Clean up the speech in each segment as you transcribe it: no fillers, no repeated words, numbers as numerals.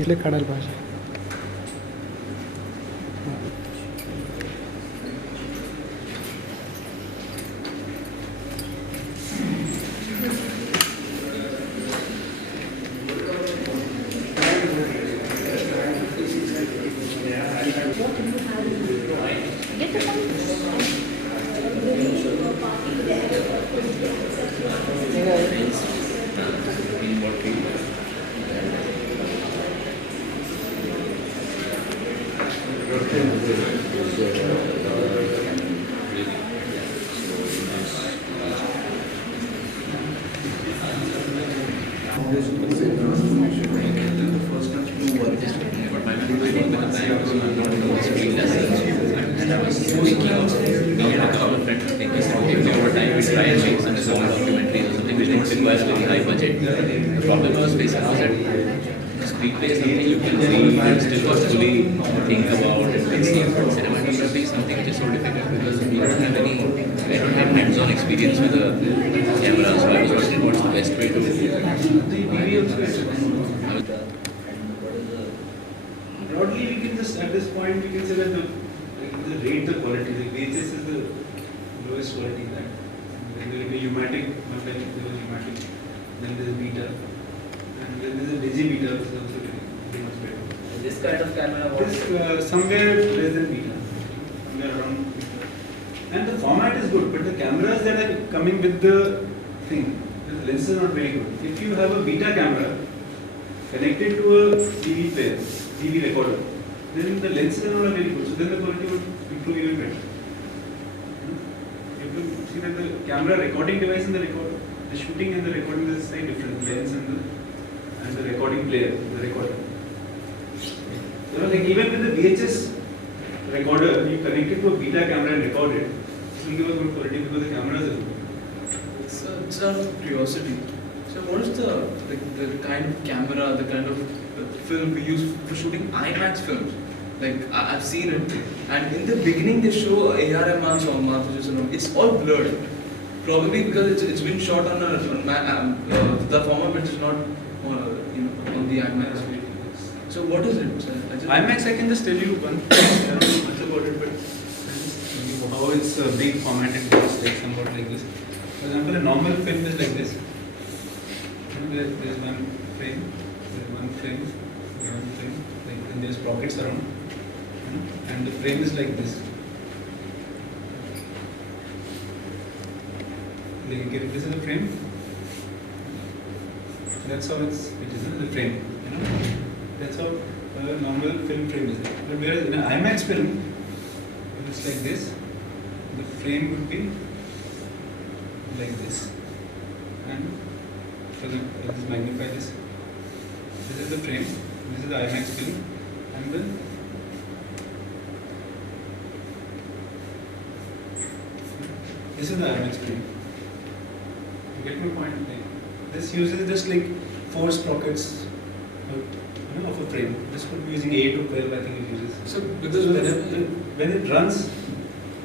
इले काढायला पाहिजे. Very high budget. The problem I was facing was that screenplay is something you can read and still fully think about and conceive. But cinematography is something which is so difficult because we don't have any hands-on experience with a camera. So I was wondering what's the best way to broadly we can just at this point we can say that the rate the quality, the VHS is the lowest quality that. Then there will be Umatic, not like there was Umatic, then there is Beta, and then there is a Digi Beta which is also very much better. This kind of camera, what This somewhere less than Beta, somewhere around Beta. And the format is good, but the cameras that are coming with the thing, the lenses are not very good. If you have a Beta camera connected to a TV player, TV recorder, then the lenses are not very good, so then the quality would improve even better. You have to see that the camera recording device and the recorder, the shooting and the recording is slightly different, the lens and the recording player, the recorder. You know, like even with the VHS recorder, you connect it to a Beta camera and record it, it will give a good quality because the cameras are good. So, it's out of curiosity. So, what is the kind of camera, the kind of film we use for shooting IMAX films? Like I've seen it, and in the beginning they show AR Rahman song, it's all blurred. Probably because it's been shot on the format which is not on the IMAX. So what is it? IMAX, I can just tell you one thing, I don't know much about it, but how it's being formatted, it's like somewhat like this. For example, a normal film is like this. There's one frame, like, and there's sprockets around, and the frame is like this. Like, this is the frame. That's how it is, the frame. That's how a normal film frame is. But whereas in an IMAX film, it's like this. The frame would be like this. And for the, I'll just magnify this. This is the frame. This is the IMAX film. And this is the IMAX film. You get my point? This uses just like 4 sprockets of a frame. This could be using 8 or 12, I think it uses. So because when it runs,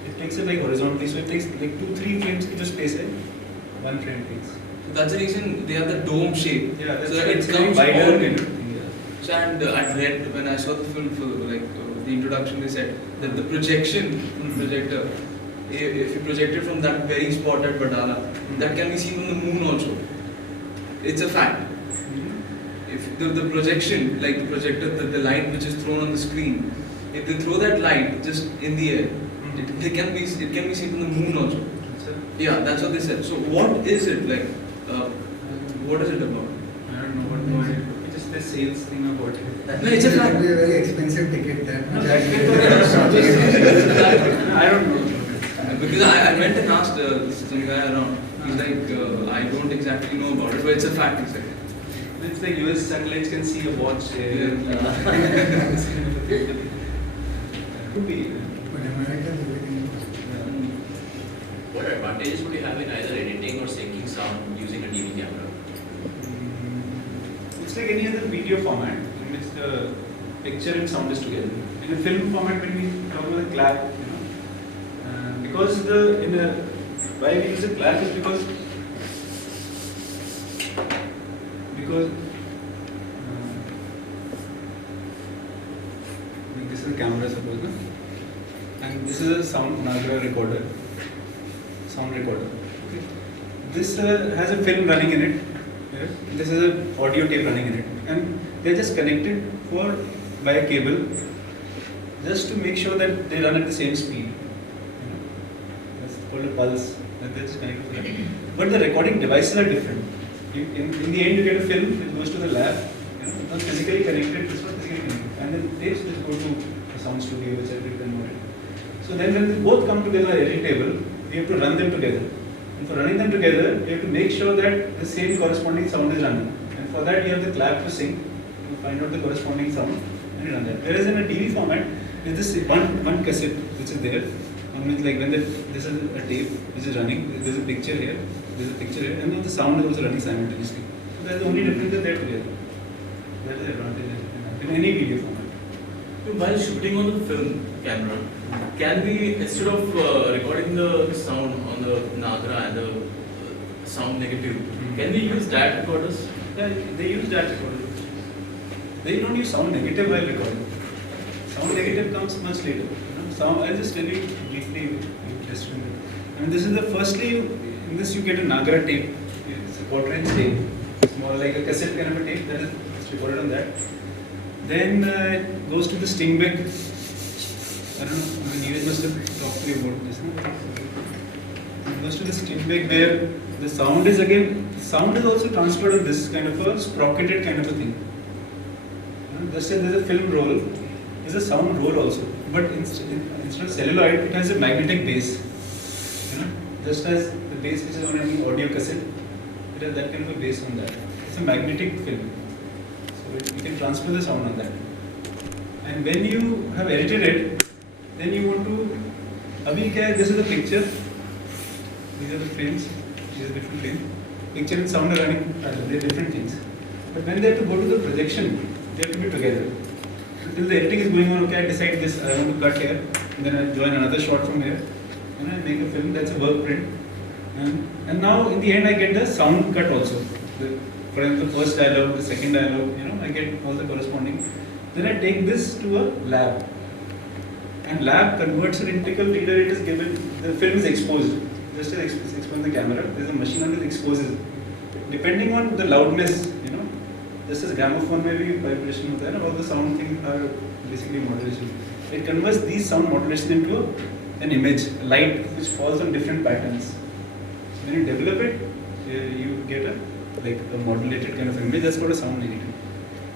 it takes it like horizontally, so it takes like 2-3 frames to just space it. 1 frame takes. That's the reason they have the dome shape. Yeah, that's so right. it comes wider all and in. everything, yeah. So and I read when I saw the film for the introduction, they said that the projection from the projector, if you project it from that very spot at Badala, that can be seen on the moon also. It's a fact. If the projection, like the projector, the light which is thrown on the screen, if they throw that light just in the air, it can be seen on the moon also. Yeah, that's what they said. So what is it like? What is it about? I don't know what it just the sales thing about it. No, it's a fact. It would be a very expensive ticket that I don't know. Because I went and asked some guy around. He's like, I don't exactly know about it, but it's a fact. He said. It's like US satellites can see a watch. Could be. But America is everything. what advantages would you have in either editing or syncing sound using a TV camera? It's like any other video format in which the picture and sound is together. In a film format, when we talk about the clap, because why we use a clap is because is a camera, suppose, no? And this is a sound Nagra recorder, sound recorder. Okay. This has a film running in it. Yeah. This is an audio tape running in it, and they're just connected by a cable, just to make sure that they run at the same speed. You know? That's called a pulse. And they're just connected to that. But the recording devices are different. In the end, you get a film, it goes to the lab. You know, it's not physically connected. It's not physically connected, and then tapes which go to the sound studio, which are converted. So then when they both come together at a table, we have to run them together. And for running them together, you have to make sure that the same corresponding sound is running. And for that, you have the clap to sing, to find out the corresponding sound, and you run that. Whereas in a DV format, there's this one cassette which is there. Like when this is a tape which is running, there's a picture here, and now the sound is also running simultaneously. So that's the only difference that they're together. That is the advantage in any video format. While shooting on the film camera, can we, instead of recording the sound on the Nagra and the sound negative, can we use DAT recorders? Yeah, they use DAT recorders. They don't use sound negative while recording. Sound negative comes much later. Sound, I'll just tell you briefly. I mean, this is the firstly, in this you get a Nagra tape. It's a quarter-inch tape. It's more like a cassette kind of a tape that is recorded on that. Then it goes to the Stingbeck. I don't know, Neeraj must have talked to you about this. No? It goes to the Stingbeck where the sound is also transferred on this kind of a sprocketed kind of a thing. Just as there's a film roll, there's a sound roll also. But instead of celluloid, it has a magnetic base. You know, just as the base which is on any audio cassette, it has that kind of a base on that. It's a magnetic film. So you can transfer the sound on that. And when you have edited it, then you want to. This is a picture. These are the frames. These are different frames. Picture and sound are running. They're different things. But when they have to go to the projection, they have to be together. Till the editing is going on, okay, I decide this, I want to cut here, and then I join another shot from here, and I make a film, that's a work print. And now in the end I get the sound cut also. For example, the first dialogue, the second dialogue, I get all the corresponding. Then I take this to a lab. And lab converts it into either it is given, the film is exposed. Just as expose the camera, there's a machine on it exposes. Depending on the loudness, just as gramophone maybe vibration होता है ना, all the sound things are basically modulation. It converts these sound modulation into an image, light which falls on different patterns. So when you develop it, you get a modulated kind of image. That's called a sound negative.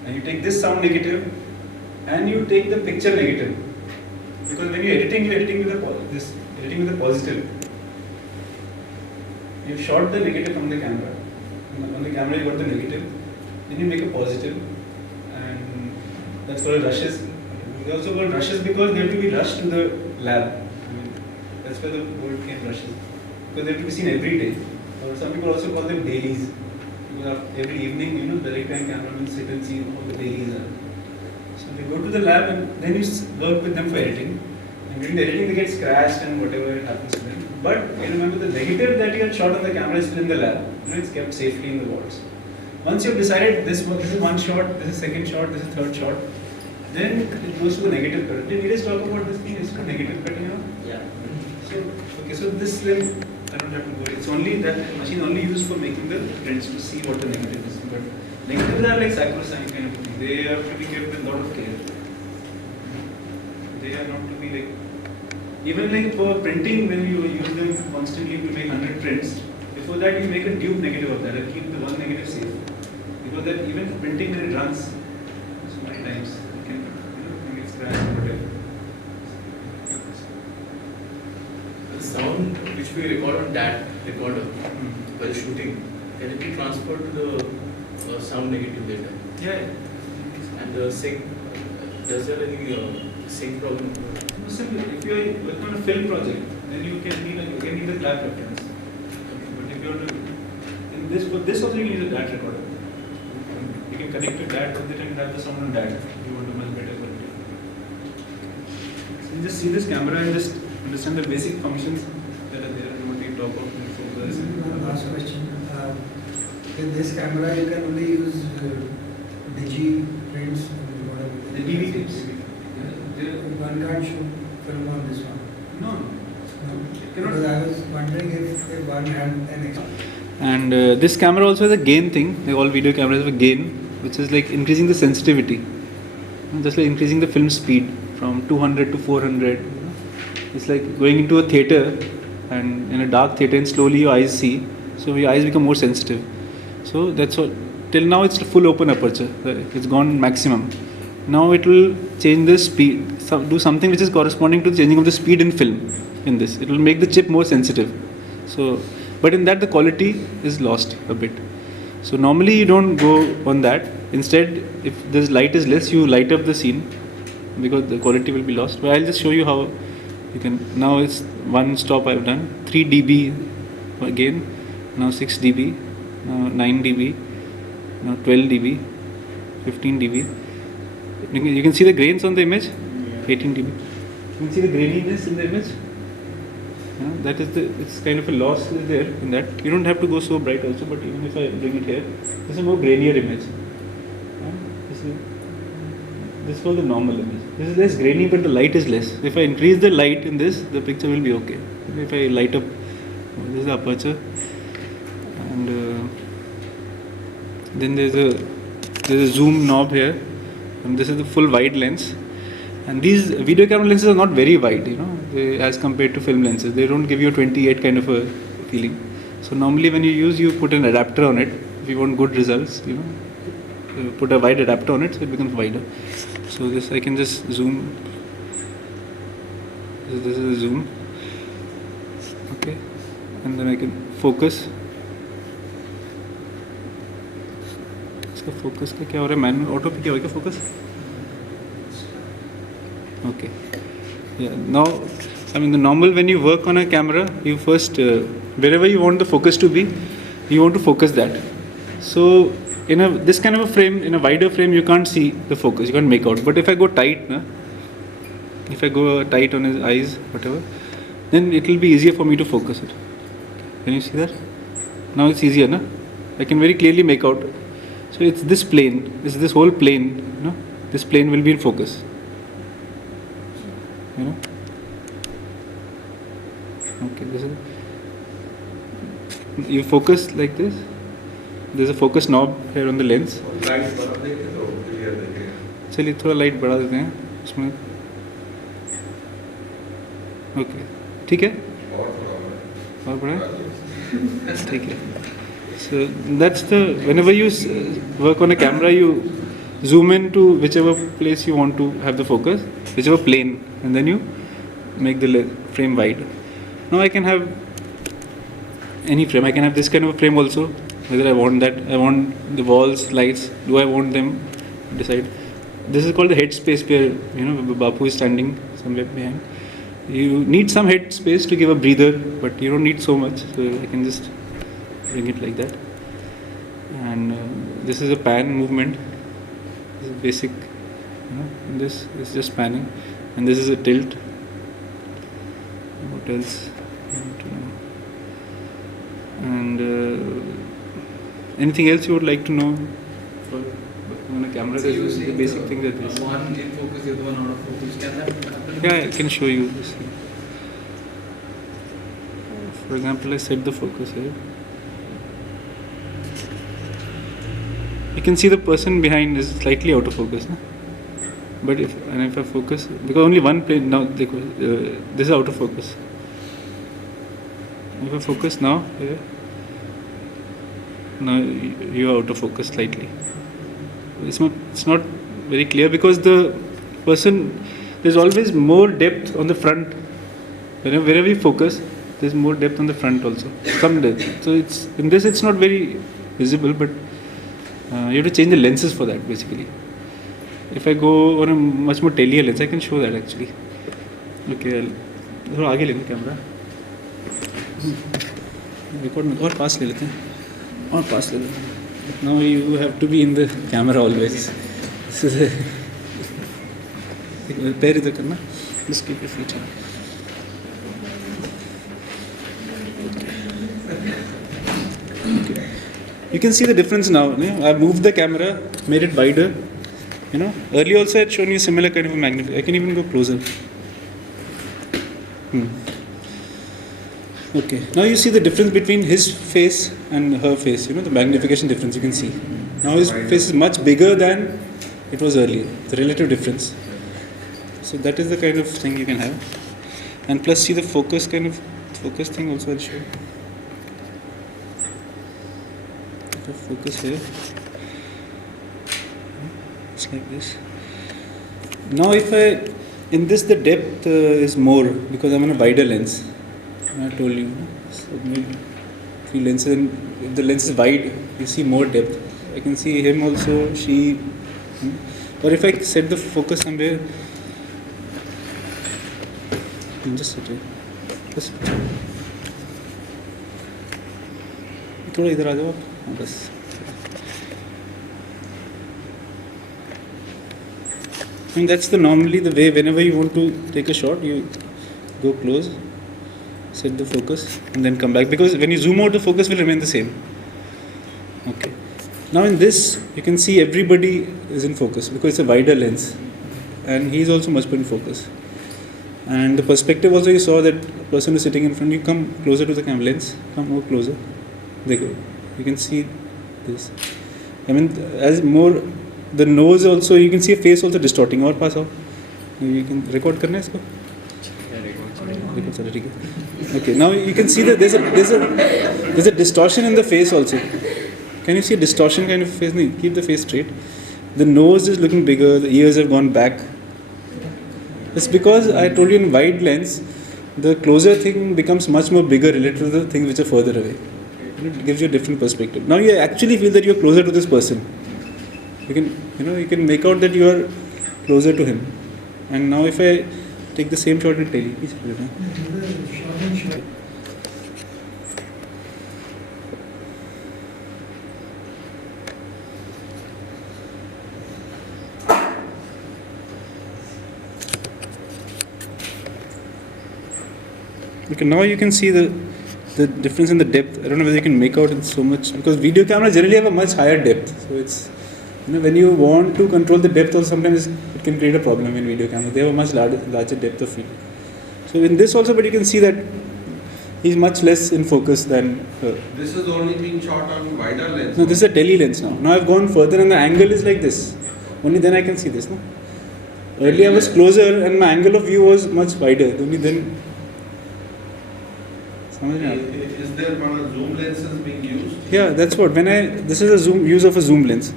And you take this sound negative, and you take the picture negative. Because when you're editing with a positive. You've shot the negative from the camera. On the camera you got the negative. Then you make a positive, and that's called rushes. We also call rushes because they have to be rushed to the lab. I mean, that's where the word came, rushes. Because they have to be seen every day. Or some people also call them dailies. Because every evening, the right-hand cameramen sit and see all the dailies are. So they go to the lab and then you work with them for editing. And during the editing they get scratched and whatever happens to them. But you remember the negative that you had shot on the camera is still in the lab. It's kept safely in the vaults. Once you've decided this is one shot, this is second shot, this is third shot, then it goes to the negative cut. Did you guys talk about this thing? It's called negative cutting, Yeah. So this then I don't have to worry. It's only that machine only used for making the prints to see what the negative is. But negatives are like sacrosanct kind of thing. They have to be kept with a lot of care. They are not to be like, even like for printing, when you use them constantly to make 100 prints, before that you make a dupe negative of that and keep the one negative safe. Because that even for printing when it runs so many times, it can get scratched or whatever. The sound which we record on that recorder while shooting, can it be transferred to the sound negative later? Yeah. And the sync, does there any sync problem? No, simple. If you are working on a film project, then you can need a clap reference. But if you are in this also you need a DAT recorder. You can connect to DAT with it and have the sound on DAT. If you want to much better quality. So you just see this camera and just understand the basic functions that are there and what we talk about in focus. One last question. With this camera, you can only use digi prints. The DV tapes. one can't shoot film on this one. No. No. Cannot. Because I was wondering if one had an extra. And this camera also has a gain thing. Like all video cameras have a gain, which is like increasing the sensitivity. Just like increasing the film speed from 200 to 400. It's like going into a theater and in a dark theater and slowly your eyes see. So your eyes become more sensitive. So that's what. Till now it's full open aperture. It's gone maximum. Now it will change the speed. Do something which is corresponding to the changing of the speed in film. In this, it will make the chip more sensitive. So, but in that the quality is lost a bit. So normally you don't go on that. Instead, if this light is less, you light up the scene because the quality will be lost. But I'll just show you how you can. Now it's one stop I've done. 3 dB again. Now 6 dB. Now 9 dB. Now 12 dB. 15 dB. You can see the grains on the image. 18 dB. You can see the graininess in the image. That is it's kind of a loss there in that. You don't have to go so bright also, but even if I bring it here, this is a more grainier image. This was the normal image. This is less grainy, but the light is less. If I increase the light in this, the picture will be okay. If I light up, this is the aperture, and then there's a zoom knob here, and this is the full wide lens. And these video camera lenses are not very wide, as compared to film lenses. They don't give you a 28 kind of a feeling. So normally when you put an adapter on it. If you want good results, put a wide adapter on it, so it becomes wider. So this I can just zoom. This is a zoom. Okay, and then I can focus. इसका focus का क्या हो रहा है? Manual auto पे क्या होगा focus? Okay. Yeah. Now, the normal when you work on a camera, you first wherever you want the focus to be, you want to focus that. So in this kind of a frame, in a wider frame, you can't see the focus. You can't make out. But if I go tight, if I go tight on his eyes, whatever, then it will be easier for me to focus it. Can you see that? Now it's easier, na? I can very clearly make out. So it's this plane. This is this whole plane. This plane will be in focus. Okay, this is. You focus like this. There's a focus knob here on the lens. चलिए थोड़ा light बढ़ा देते हैं इसमें. Okay, ठीक है? और बढ़ाएं? ठीक है. So that's whenever you work on a camera, you zoom in to whichever place you want to have the focus, whichever plane, and then you make the frame wide. Now I can have any frame. I can have this kind of a frame also. Whether I want that, I want the walls, lights. Do I want them? Decide. This is called the head space where Bapu is standing somewhere behind. You need some head space to give a breather, but you don't need so much. So I can just bring it like that. And this is a pan movement. This is basic. This is just panning, and this is a tilt. What else? And anything else you would like to know on a camera? So you This is say the basic thing that is. one in focus, the other one out of focus. Can that happen? Yeah, I can show you this. For example, I set the focus here. You can see the person behind is slightly out of focus. No? But if I focus, because only one plane now, this is out of focus. If I focus now here, now you are out of focus slightly. It's not very clear because the person, there's always more depth on the front. Wherever you focus, there's more depth on the front also. Some depth. So it's not very visible, but you have to change the lenses for that basically. If I go on a much more tailier lens, I can show that actually. Okay, थोड़ा आगे लेंगे camera. Record में और पास ले लेते हैं. और पास ले लेते हैं. Now you have to be in the camera always. This is पैर इधर करना. Just keep your feet on. Okay. You can see the difference now. I've moved the camera, made it wider. You know, earlier also I had shown you similar kind of a magnification. I can even go closer. Okay, now you see the difference between his face and her face, you know, the magnification difference you can see. Now his face is much bigger than it was earlier, the relative difference. So that is the kind of thing you can have. And plus see the focus thing also I'll show. The focus here. It's like this. Now if in this the depth is more because I'm on a wider lens. I told you. So maybe three lenses, and if the lens is wide, you see more depth. I can see him also, she. Or if I set the focus somewhere, just set it. Just थोड़ा इधर आ जाओ आप. हाँ, बस. And that's normally the way whenever you want to take a shot, you go close, set the focus, and then come back. Because when you zoom out, the focus will remain the same. Okay. Now in this, you can see everybody is in focus because it's a wider lens, and he is also much more in focus. And the perspective also, you saw that person is sitting in front. You come closer to the camera lens. Come more closer. There you go. You can see this. I mean, as more. The nose also, you can see a face also distorting. और पास आओ. You can record करना है इसको. Record चलो ठीक है. Okay, now you can see that there's a distortion in the face also. Can you see a distortion kind of face? No, keep the face straight. The nose is looking bigger. The ears have gone back. It's because I told you in wide lens, the closer thing becomes much more bigger relative to the things which are further away. It gives you a different perspective. Now you actually feel that you're closer to this person. You can make out that you are closer to him. And now if I take the same shot and tell you, please put it on. Okay, now you can see the difference in the depth. I don't know whether you can make out it so much because video cameras generally have a much higher depth. So it's when you want to control the depth also sometimes it can create a problem in video camera. They have a much larger depth of field. So in this also, but you can see that he's much less in focus than her. This is only being shot on wider lens. No, this is a tele lens now. Now I've gone further and the angle is like this. Only then I can see this. No? Earlier I was closer and my angle of view was much wider. Only then. Is there one of zoom lenses being used? Yeah, that's what. This is a use of a zoom lens.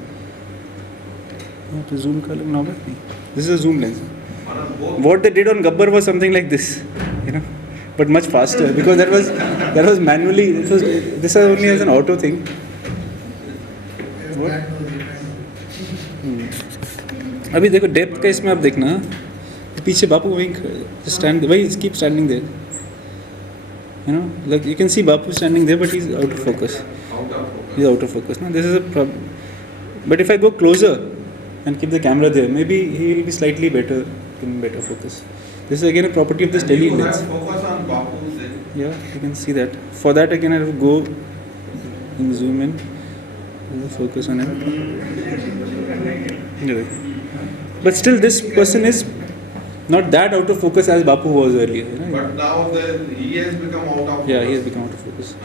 To zoom color now, this is a zoom lens. What they did on Gabbar was something like this, but much faster because that was manually. This is only as an auto thing. What? अभी देखो depth का इसमें आप देखना पीछे बापू वहीं keep standing there. Like you can see Bapu standing there, but he's out of focus. He's out of focus. No, this is a problem. But if I go closer and keep the camera there, maybe he will be slightly better in better focus. This is again a property of this tele lens. Focus on Bapu then. Yeah, you can see that. For that, again, I have to go and zoom in. Focus on him. But still, this person is not that out of focus as Bapu was earlier. But now he has become out of focus. Yeah, he has become out of focus.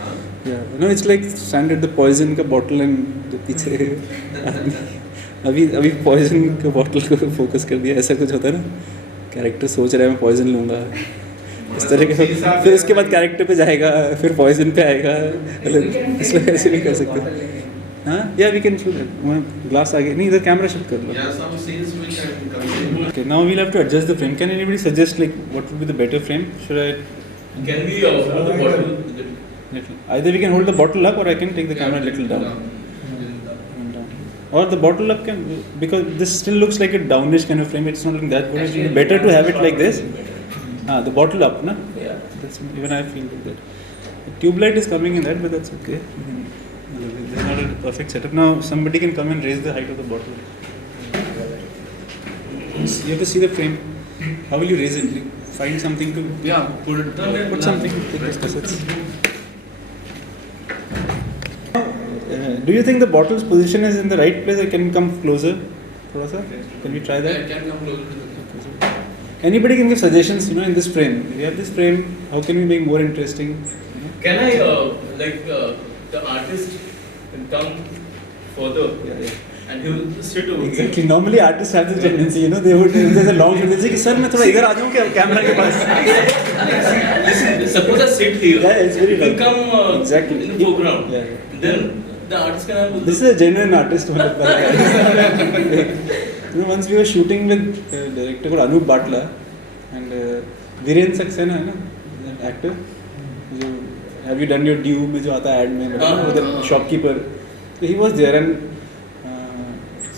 Yeah, it's like standard the poison का bottle and the पीछे अभी poison का bottle को focus कर दिया ऐसा कुछ होता है ना character सोच रहा है मैं poison लूँगा इस तरह के फिर उसके बाद character पे जाएगा फिर poison पे आएगा मतलब इसमें ऐसे भी कर सकते हैं हाँ yeah we can shoot it glass आगे नहीं इधर camera shift कर लो Yeah, some scenes which I can consider. Okay, now we'll have to adjust the frame. Can anybody suggest like what would be the better frame? Should I? Can we hold the bottle? Either we can hold the bottle up or I can take the camera a little down. Or the bottle up can because this still looks like a downish kind of frame. It's not looking that good. It's really better to have it like this. The bottle up, na? Yeah. That's even I feel like that. The tube light is coming in that, but that's okay. This is not a perfect setup. Now somebody can come and raise the height of the bottle. You have to see the frame. How will you raise it? Find something to put something. Take this cassettes. Do you think the bottle's position is in the right place? I can come closer. थोड़ा सा? Can we try that? Can come closer to the camera. Anybody can give suggestions, you know, in this frame. We have this frame. How can we make more interesting? You know? Can I, the artist can come further and he will sit over Exactly. Normally artists have this tendency, you know, they would, if there's a long shot, they say, "Sir, मैं थोड़ा इधर आ जाऊँ क्या camera के पास?" Listen, suppose I sit here. Yeah, it's very you can right. come Exactly. in the foreground. Yeah. Then the artist can have. This is a genuine artist. You know, once we were shooting with a director called Anup Batla and Viren Saxena, है ना, that actor. जो Have you done your due में जो आता है ad में, the shopkeeper. So he was there and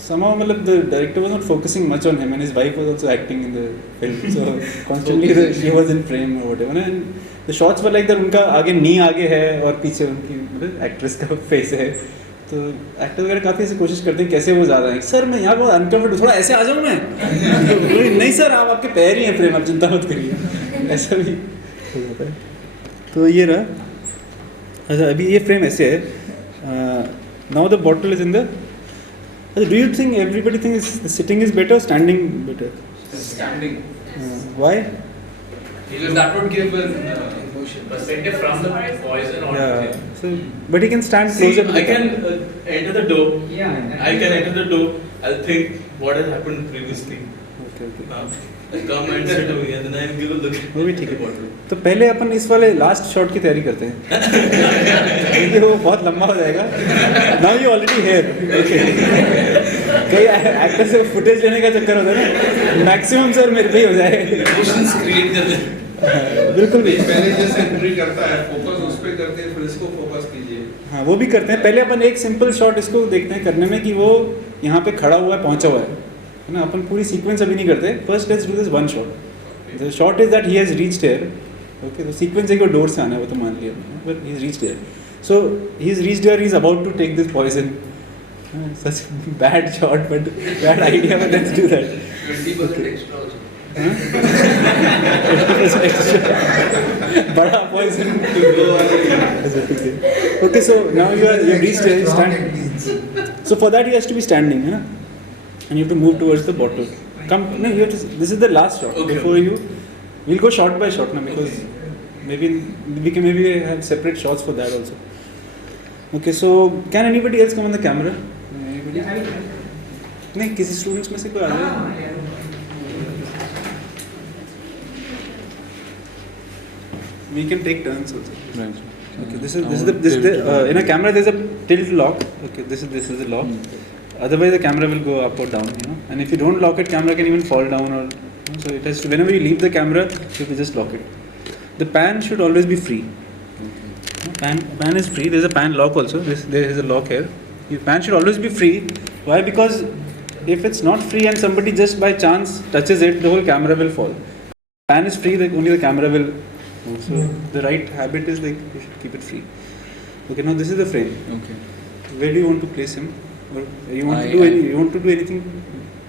somehow मतलब the director was not focusing much on him and his wife was also acting in the film. So constantly she was in frame or whatever. And the shots were like that. उनका आगे knee आगे है और पीछे उनकी मतलब actress का face है. तो एक्टर वगैरह काफ़ी ऐसे कोशिश करते हैं कैसे वो ज़्यादा है सर मैं यहाँ बहुत अनकम्फर्ट थोड़ा ऐसे आ जाऊँ मैं नहीं सर आप आपके पैर ही हैं फ्रेम आप चिंता मत करिए ऐसा भी हो जाता है तो ये रहा अच्छा अभी ये फ्रेम ऐसे है now the bottle is in the do you think everybody think sitting is better standing better Standing. Why Because that would give an emotion. Perspective from the poison or yeah so but he can stand closer to I the can enter the door. Yeah. I can enter the door. I'll think what has happened previously. okay okay I'll come and sit over here, then I'll give a look. वो भी ठीक है तो पहले अपन इस वाले last shot की तैयारी करते हैं क्योंकि वो बहुत लंबा हो जाएगा now you already hair okay कई एक्टर से फुटेज लेने का चक्कर होता है ना मैक्सिमम सर मेरे पे ही हो जाए Emotions create करते हैं. बिल्कुल भी पहले जैसे एंट्री करता है फोकस उस पे करते हैं फिर इसको फोकस कीजिए हाँ वो भी करते हैं पहले अपन एक सिंपल शॉट इसको देखते हैं करने में कि वो यहाँ पे खड़ा हुआ है पहुँचा हुआ है ना अपन पूरी सीक्वेंस अभी नहीं करते first let's do this one shot the shot is that he has reached here okay तो सीक्वेंस एक डोर से आना है वो तो मान लिया but he is reached here so he is reached here he is about to take this poison such bad shot but bad idea but let's do that 20% extra also. बड़ा poison okay so now you reached here stand so for that he has to be standing है ना and you have to move towards the bottle come no you have to this is the last shot Okay. before you we'll go shot by shot now because maybe we can maybe have separate shots for that also okay so can anybody else come on the camera anybody नहीं किसी students में से कोई आ जाए we can take turns also Right. okay this is the in a camera there's a tilt lock okay this is the lock otherwise the camera will go up or down you know and if you don't lock it camera can even fall down or you know, so it has to whenever you leave the camera you have to just lock it the pan should always be free pan is free there's a pan lock also there is a lock here your pan should always be free why because if it's not free and somebody just by chance touches it the whole camera will fall pan is free only the camera will so the right habit is like you should keep it free okay now this is the frame Okay. where do you want to place him or you want to do anything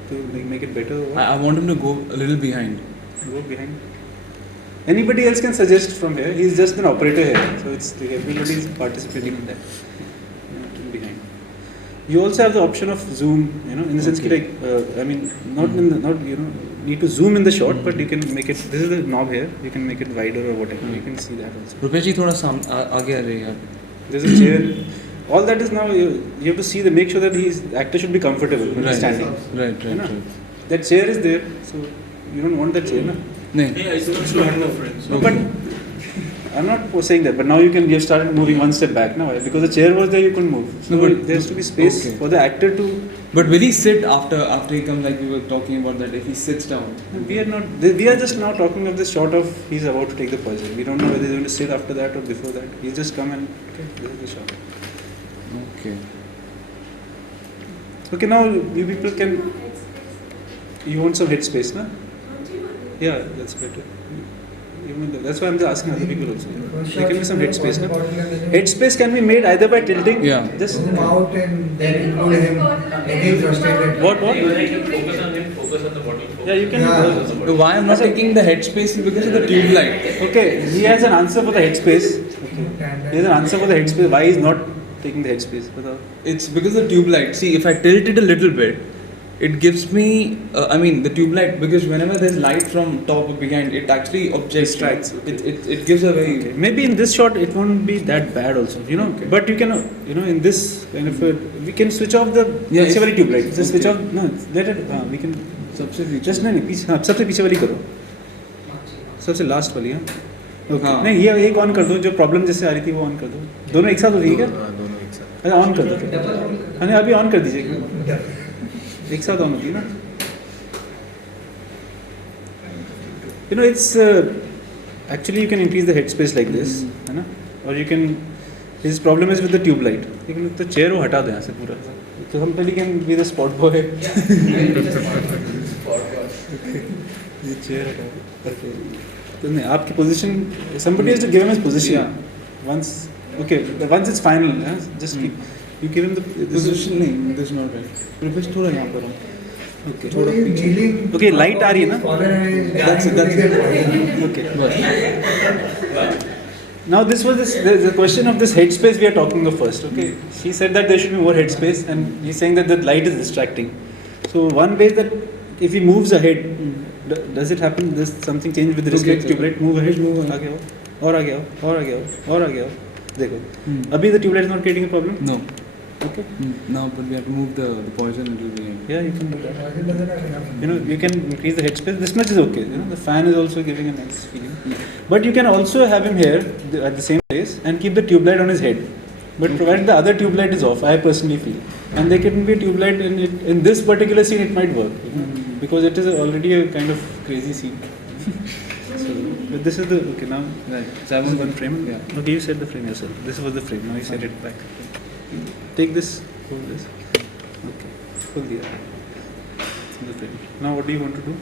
to like make it better or what? I want him to go a little behind. Go behind anybody else can suggest from here he's just an operator here so it's like everybody is participating in that behind you also have the option of zoom you know in the sense Okay. like I mean not you know need to zoom in the shot but you can make it this is the knob here you can make it wider or whatever you can see that also Rupesh जी थोड़ा आगे आ रहे हैं there's a chair all that is now you have to see the make sure that the actor should be comfortable when he's standing Right. है ना? that chair is there so you don't want that chair na नहीं Yeah, it's not showing the friends. no, but I'm not saying that but now you have started moving one step back now because the chair was there you couldn't move so No, but- there has to be space Okay. for the actor to But will he sit after he comes like we were talking about that if he sits down? we are just now talking of the shot of he's about to take the poison we don't know whether he's going to sit after that or before that he's just come and okay this is the shot Okay. okay now you people can you want some head space na yeah that's better that's why I'm just asking other people also there can be some head space na head space can be made either by tilting Yeah. just Zoom out and then include him again frustrated. what You like to focus on him, focus on the bottle. Focus. yeah you can Yeah. No, why I'm not taking the headspace is because of the tube light. okay he has an answer for the head space he has an answer for the head space why he's not taking the head space It's because of the tube light. See, if I tilt it a little bit, it gives me, I mean, the tube light, because whenever there's light from top or behind, it actually objects. Distracts. It gives a very. Okay. Maybe in this shot it won't be that bad also, you know. Okay. But you can, you know, in this kind of, we can switch off the Yeah, पीछे वाली tube light. Just switch okay. off. No, let it. We can. सबसे पीछे. Just नहीं पीछे. हाँ, सबसे पीछे वाली करो. सबसे लास्ट वाली हाँ. Okay. हाँ. नहीं ये एक ऑन कर दो, जो प्रॉब्लम जैसे आ रही थी वो ऑन कर दो. दोनों एक साथ हो रही है क्या? दोनों एक साथ. अच्छा ऑन कर दो. हाँ नहीं, अभी ऑन कर दीजिए. एक साथ ऑन होती है ना. You know, it's actually you can increase the headspace like this, है ना? Or you can. His problem is with the tube light. लेकिन तो chair वो हटा दें यहाँ से पूरा. So somebody can be the spot boy. ये chair हटा दे. तो नहीं आपकी position. Somebody has to give him his position. Yeah. Once okay, once it's final, just keep. You give him the Position नहीं, this is not right. Rupesh थोड़ा यहाँ पर आओ. Okay. थोड़ी kneeling. Okay, light आ रही है ना? That's Okay. Now this was the question of this headspace we are talking of first. Okay, she said that there should be more headspace, and he's saying that the light is distracting. So one way is that if he moves ahead, does it happen? Does something change with respect to tube light? Move ahead, आगे आओ, और आगे आओ, और आगे आओ, और आगे आओ. देखो, अभी the tube light is not creating a problem. No. Okay. No, but we have to move the poison a little bit. Yeah, you can do that. You know, you can increase the headspace. This much is okay. You know, the fan is also giving a nice feeling. But you can also have him here at the same place and keep the tube light on his head. But provided the other tube light is off, I personally feel, and there can be a tube light in this particular scene, it might work, you know, because it is already a kind of crazy scene. So, but this is the okay now. Right. So I want one frame. Yeah. Okay, you set the frame yourself. This was the frame. Now you set it back. Take this. Hold this. Okay. Hold the frame. Now what do you want to do?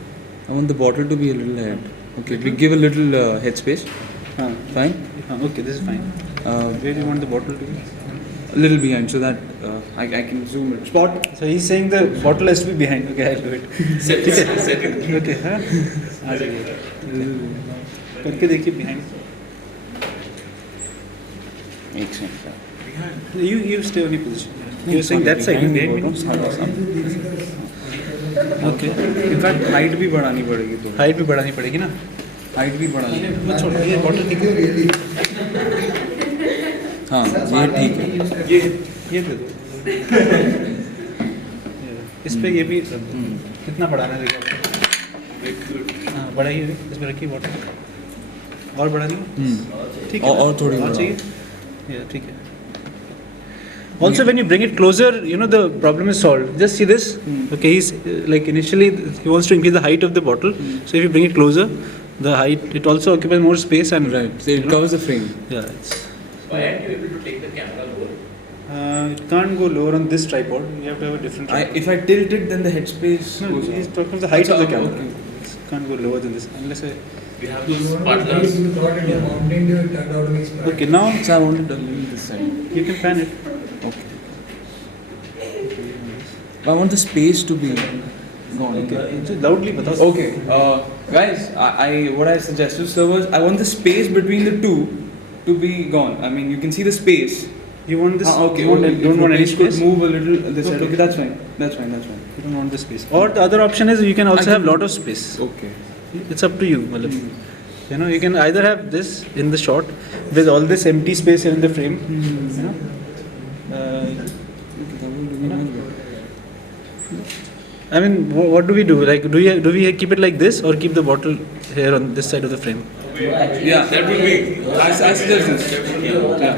I want the bottle to be a little ahead. Okay, we give a little headspace. Fine. Okay, this is fine. Where do you want the bottle to be? A little behind, so that I can zoom it. Spot. So he's saying the bottle has to be behind. Okay, I'll do it. Set it. Okay, हाँ. आ जाइए. करके देखिए behind. Makes sense. You stay on your position. You're saying that side behind me. Okay. In fact, height भी बढ़ानी पड़ेगी तो. Height भी बढ़ानी पड़ेगी ना. Height भी बढ़ानी. मत छोड़. ये bottle ठीक है. हाँ, ये ठीक है. ये दे दो. इस पे ये भी कितना बढ़ाना है देखो. हाँ बढ़ाइए. इसमें रखिए bottle. और बढ़ानी है. ठीक है. और थोड़ी और चाहिए. Yeah, ठीक है. Also, when you bring it closer, you know the problem is solved. Just see this. Okay, he's like initially he wants to increase the height of the bottle. So if you bring it closer, the height it also occupies more space and Right. So it covers the frame. Yeah, it's. Why aren't you able to take the camera lower? It can't go lower on this tripod. You have to have a different tripod. If I tilt it, then the headspace No, goes he's up. talking of the height of the camera. Okay. It can't go lower than this unless I. We have those partners. You thought it was mountain dew, it turned out to be sprite. Okay, now So I wanted to leave this side. you can pan it. Okay. I want the space to be gone. Okay, just loudly बताओ. Okay, guys, I what I suggested sir was I want the space between the two to be gone. I mean, you can see the space. You want this? Okay, You want, don't want any Rupesh could space. move a little this side. Okay. Okay, that's fine. That's fine. That's fine. You don't want the space. Or the other option is you can also have lot of space. Okay. It's up to you. Malab. You know, you can either have this in the shot with all this empty space here in the frame. You know. I mean, what do we do? Like, do we keep it like this or keep the bottle here on this side of the frame? Yeah, that would be. I suggest this. Yeah.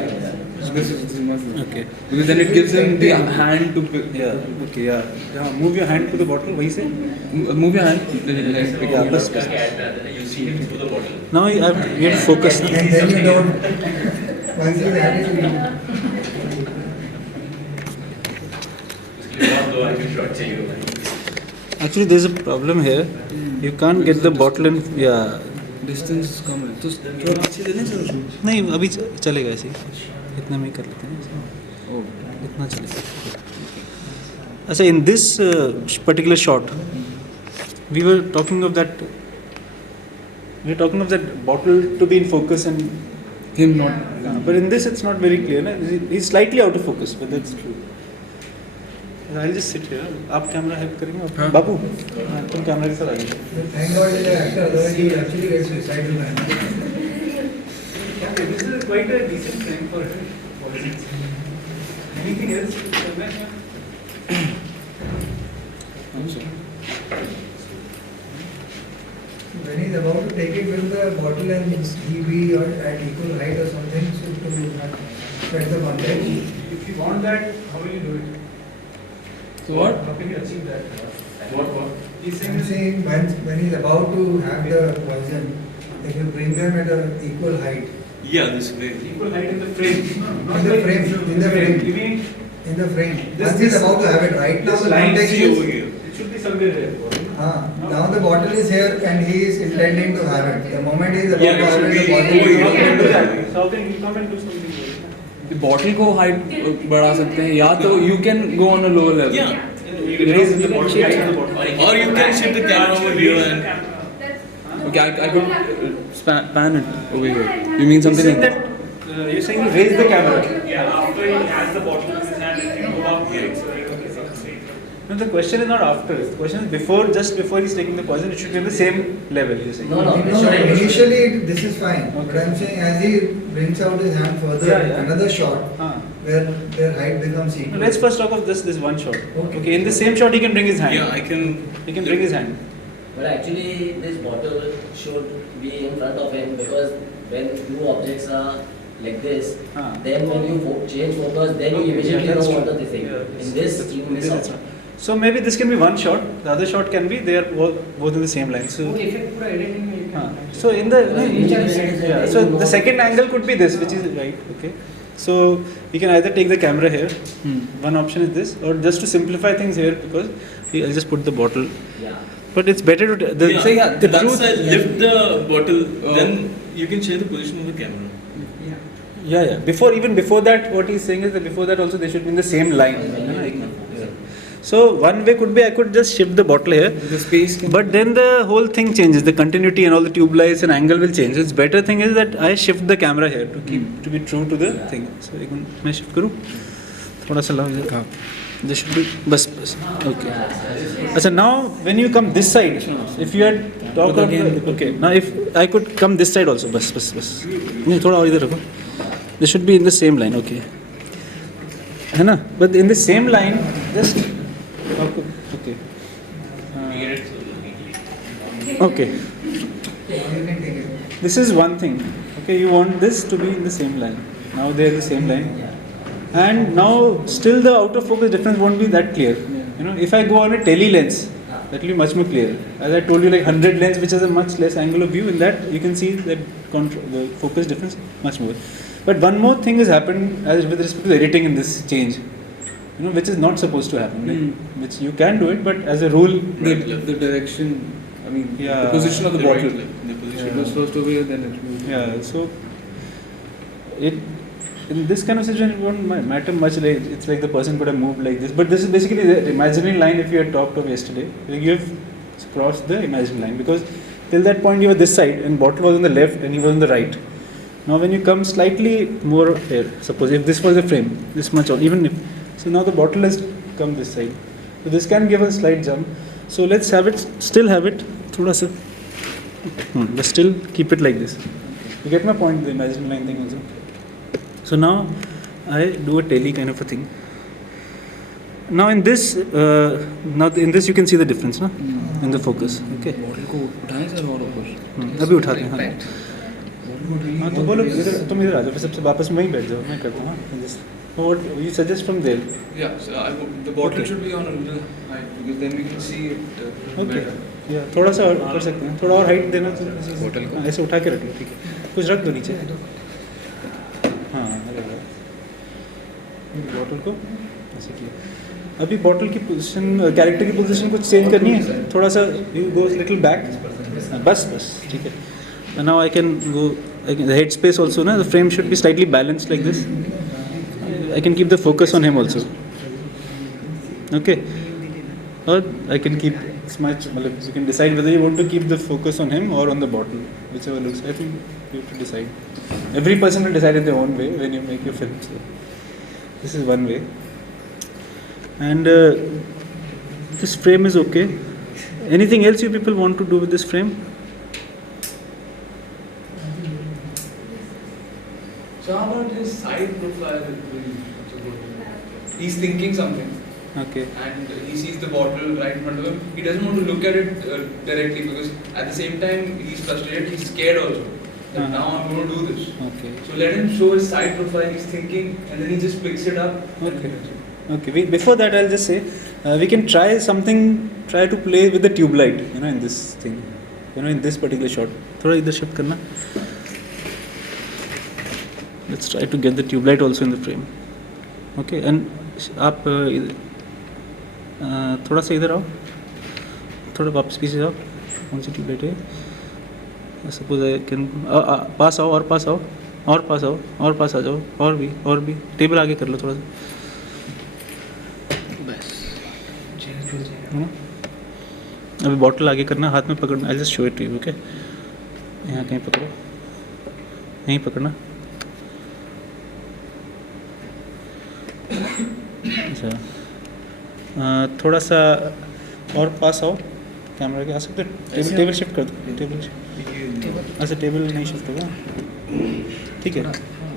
This is much better. Okay. Because then it gives him the hand to pick. Yeah. Okay. Yeah. Move your hand to the bottle. वहीं से. Move your hand. Like, pick Yeah. up. Bas. You see him through the bottle. Now you have to focus. And then you don't. Once you have it, you उसके बाद दो आगे shot चाहिए होगा. Actually, there's a problem here. You can't get the bottle in. Yeah. Distance is कम है. तो थोड़ा पीछे देने सर. नहीं अभी चलेगा ऐसे ही. इतना में ही कर लेते हैं. Oh. इतना चलेगा. अच्छा, in this particular shot, we were talking of that. We were talking of that bottle to be in focus and. Him not. But in this, it's not very clear. Na? He's slightly out of focus, but that's true. I'll just sit here. आप camera help करेंगे? हाँ. बाबू, हाँ, तुम camera के साथ आ जाओ. Thank God he's an actor, otherwise he will actually get suicidal man. Okay, this is quite a decent frame for politics. Anything else? When he's about to take it, will the bottle and he be at equal height or something, so to set the context? If you want that, how will you do it? So what? How can you achieve that? What? He's I'm saying when he's about to have the poison, if you bring them at an equal height, Yeah, this way. equal height in the frame. In the frame, in the frame. You mean in the frame, This- once he's this- about to have it, right now this the line context See over is, here. it should be somewhere there. now the bottle is here and he is intending to have it. The moment he is about Yeah, to it have should it, the be bottle over is here. How can you not do going to that? So how can you come and do something there? The bottle को height बढ़ा सकते हैं या तो you can go on a lower level. Yeah. You can raise the bottle, height of the bottle. Or you can shift the camera over here and. Okay, I could pan it over here. You mean something like that? You're saying you raise the camera. Yeah, after he has the bottle in his hand, it can go up here. So you can see. No, the question is not after. The question is before, just before he's taking the poison, it should be on the same level. You're saying. No, initially this is fine. But I'm saying as he brings out his hand further, Yeah, yeah. another shot Huh. where their height becomes No, equal. let's first talk of this one shot. Okay. Okay, in the same shot he can bring his hand. Yeah, I can. He can bring his hand. But actually, this bottle should be in front of him because when two objects are like this, Ah. then when you change focus, then you Okay, immediately yeah, that's know what true. are they saying. Yeah, In this, that's you true. miss That's out. true. So maybe this can be one shot. The other shot can be they are both in the same line. So. हाँ, so in the yeah, so the second angle could be this, which is right. Okay, so you can either take the camera here. One option is this, or just to simplify things here, because I'll just put the bottle. Yeah. But it's better to the Yeah, so yeah, the once truth. I lift the bottle, Oh. then you can change the position of the camera. Yeah. Even before that, what he's saying is that before that also they should be in the same line. Yeah. So one way could be I could just shift the bottle here. The space can. But then the whole thing changes. The continuity and all the tube lights and angle will change. It's better thing is that I shift the camera here to keep to be true to the thing. So एक minute मैं shift करूँ थोड़ा सा लाओ इधर. This should be बस okay. अच्छा now when you come this side, if you had talked of okay now if I could come this side also बस नहीं थोड़ा और इधर रखो. This should be in the same line okay. है ना? But in the same line just okay. Okay. You can take it. This is one thing. Okay, you want this to be in the same line. Now they are the same line. And now still the out of focus difference won't be that clear. You know, if I go on a tele lens, that will be much more clear. As I told you, like 100 lens, which has a much less angle of view, in that you can see that the focus difference much more. But one more thing has happened as with respect to the editing in this change. You know, which is not supposed to happen. Like, which you can do it, but as a rule, The direction. I mean, Yeah. the position of the Right, bottle. like, the position. It was first over here, then it moved. yeah. So it in this kind of situation it won't matter much. Like it's like the person could have moved like this, but this is basically the imaginary line. If you had talked of yesterday, like you have crossed the imaginary line because till that point you were this side and bottle was on the left and he was on the right. Now when you come slightly more here, suppose if this was the frame, this much on, even if so now the bottle has come this side. So this can give a slight jump. So let's have it, still have it, thoda sa, but still keep it like this. You get my point, the imaginary line thing also. So now I do a tele kind of a thing. Now in this, you can see the difference, na? In the focus. Okay. Bottle को उठाएं sir और ऊपर. अभी उठाते हैं हाँ. हाँ तो बोलो इधर तुम इधर आ जाओ फिर सबसे वापस वहीं बैठ जाओ मैं करता हूँ हाँ. What you suggest from there? Yeah, so the bottle Okay. should be on a little height because then we can see it Okay. better. या थोड़ा सा और कर सकते हैं थोड़ा और हाइट देना तो Bottle को? हाँ, ऐसे उठा के रख लो ठीक है कुछ रख दो नीचे हाँ अरे बॉटल को ऐसे किया अभी बॉटल की पोजीशन कैरेक्टर की पोजीशन कुछ चेंज करनी है थोड़ा सा यू गो लिटिल बैक बस ठीक है now I can go the head space also na the frame should be slightly balanced like this. I can keep the focus on him also. Okay, or I can keep much. You can decide whether you want to keep the focus on him or on the bottle, whichever looks. I think you have to decide. Every person will decide in their own way when you make your film. So this is one way. And this frame is okay. Anything else you people want to do with this frame? So how about his side profile? He's thinking something. Okay. And he sees the bottle right in front of him. He doesn't want to look at it directly because at the same time he's frustrated, he's scared also. That now I'm going to do this. Okay. So let him show his side profile, he's thinking, and then he just picks it up. Okay. Okay. Before that, I'll just say we can try something. Try to play with the tube light. In this thing. In this particular shot. थोड़ा इधर shift करना. Let's try to get the tube light also in the frame. Okay. And आप थोड़ा सा इधर आओ. थोड़ा वापस पीछे जाओ. कौन सी ट्यूब लाइट है? सपोज आई कैन पास आओ और पास आओ और पास आओ और पास आ जाओ और भी टेबल आगे कर लो थोड़ा सा बस है ना. अभी बॉटल आगे करना, हाथ में पकड़ना. I just show it you. Okay, यहाँ कहीं पकड़ो, यहीं पकड़ना. अच्छा, थोड़ा सा और पास आओ. कैमरा के आ सकते हो? टेबल शिफ्ट कर दो. टेबल अच्छा, टेबल नहीं शिफ्ट होगा. ठीक है,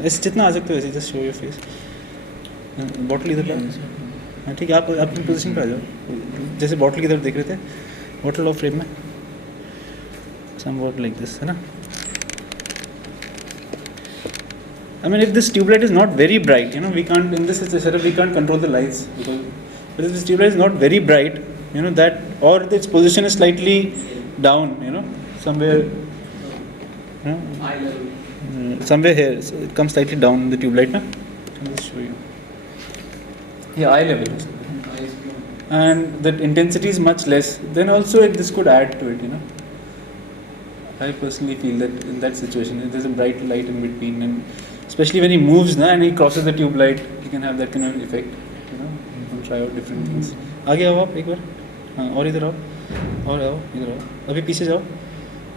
ऐसे जितना आ सकते हो वैसे. Just show your face. Bottle इधर लाओ. हाँ ठीक है, आप अपनी पोजीशन पे आ जाओ. जैसे बॉटल की तरफ देख रहे थे. बॉटल ऑफ फ्रेम में somewhat like this, है ना. I mean, if this tube light is not very bright, we can't, in this setup, we can't control the lights. But if this tube light is not very bright, that, or its position is slightly down, somewhere, Eye level. somewhere here, so it comes slightly down, the tube light, na? I'll just show you. Yeah, eye level. And the intensity is much less. Then also this could add to it, I personally feel that in that situation, if there's a bright light in between, and especially when he moves and he crosses the tube light, he can have that kind of effect. You can try out different things. आगे आओ आप एक बार. हाँ, और इधर आओ, और आओ, इधर आओ. अभी पीछे जाओ.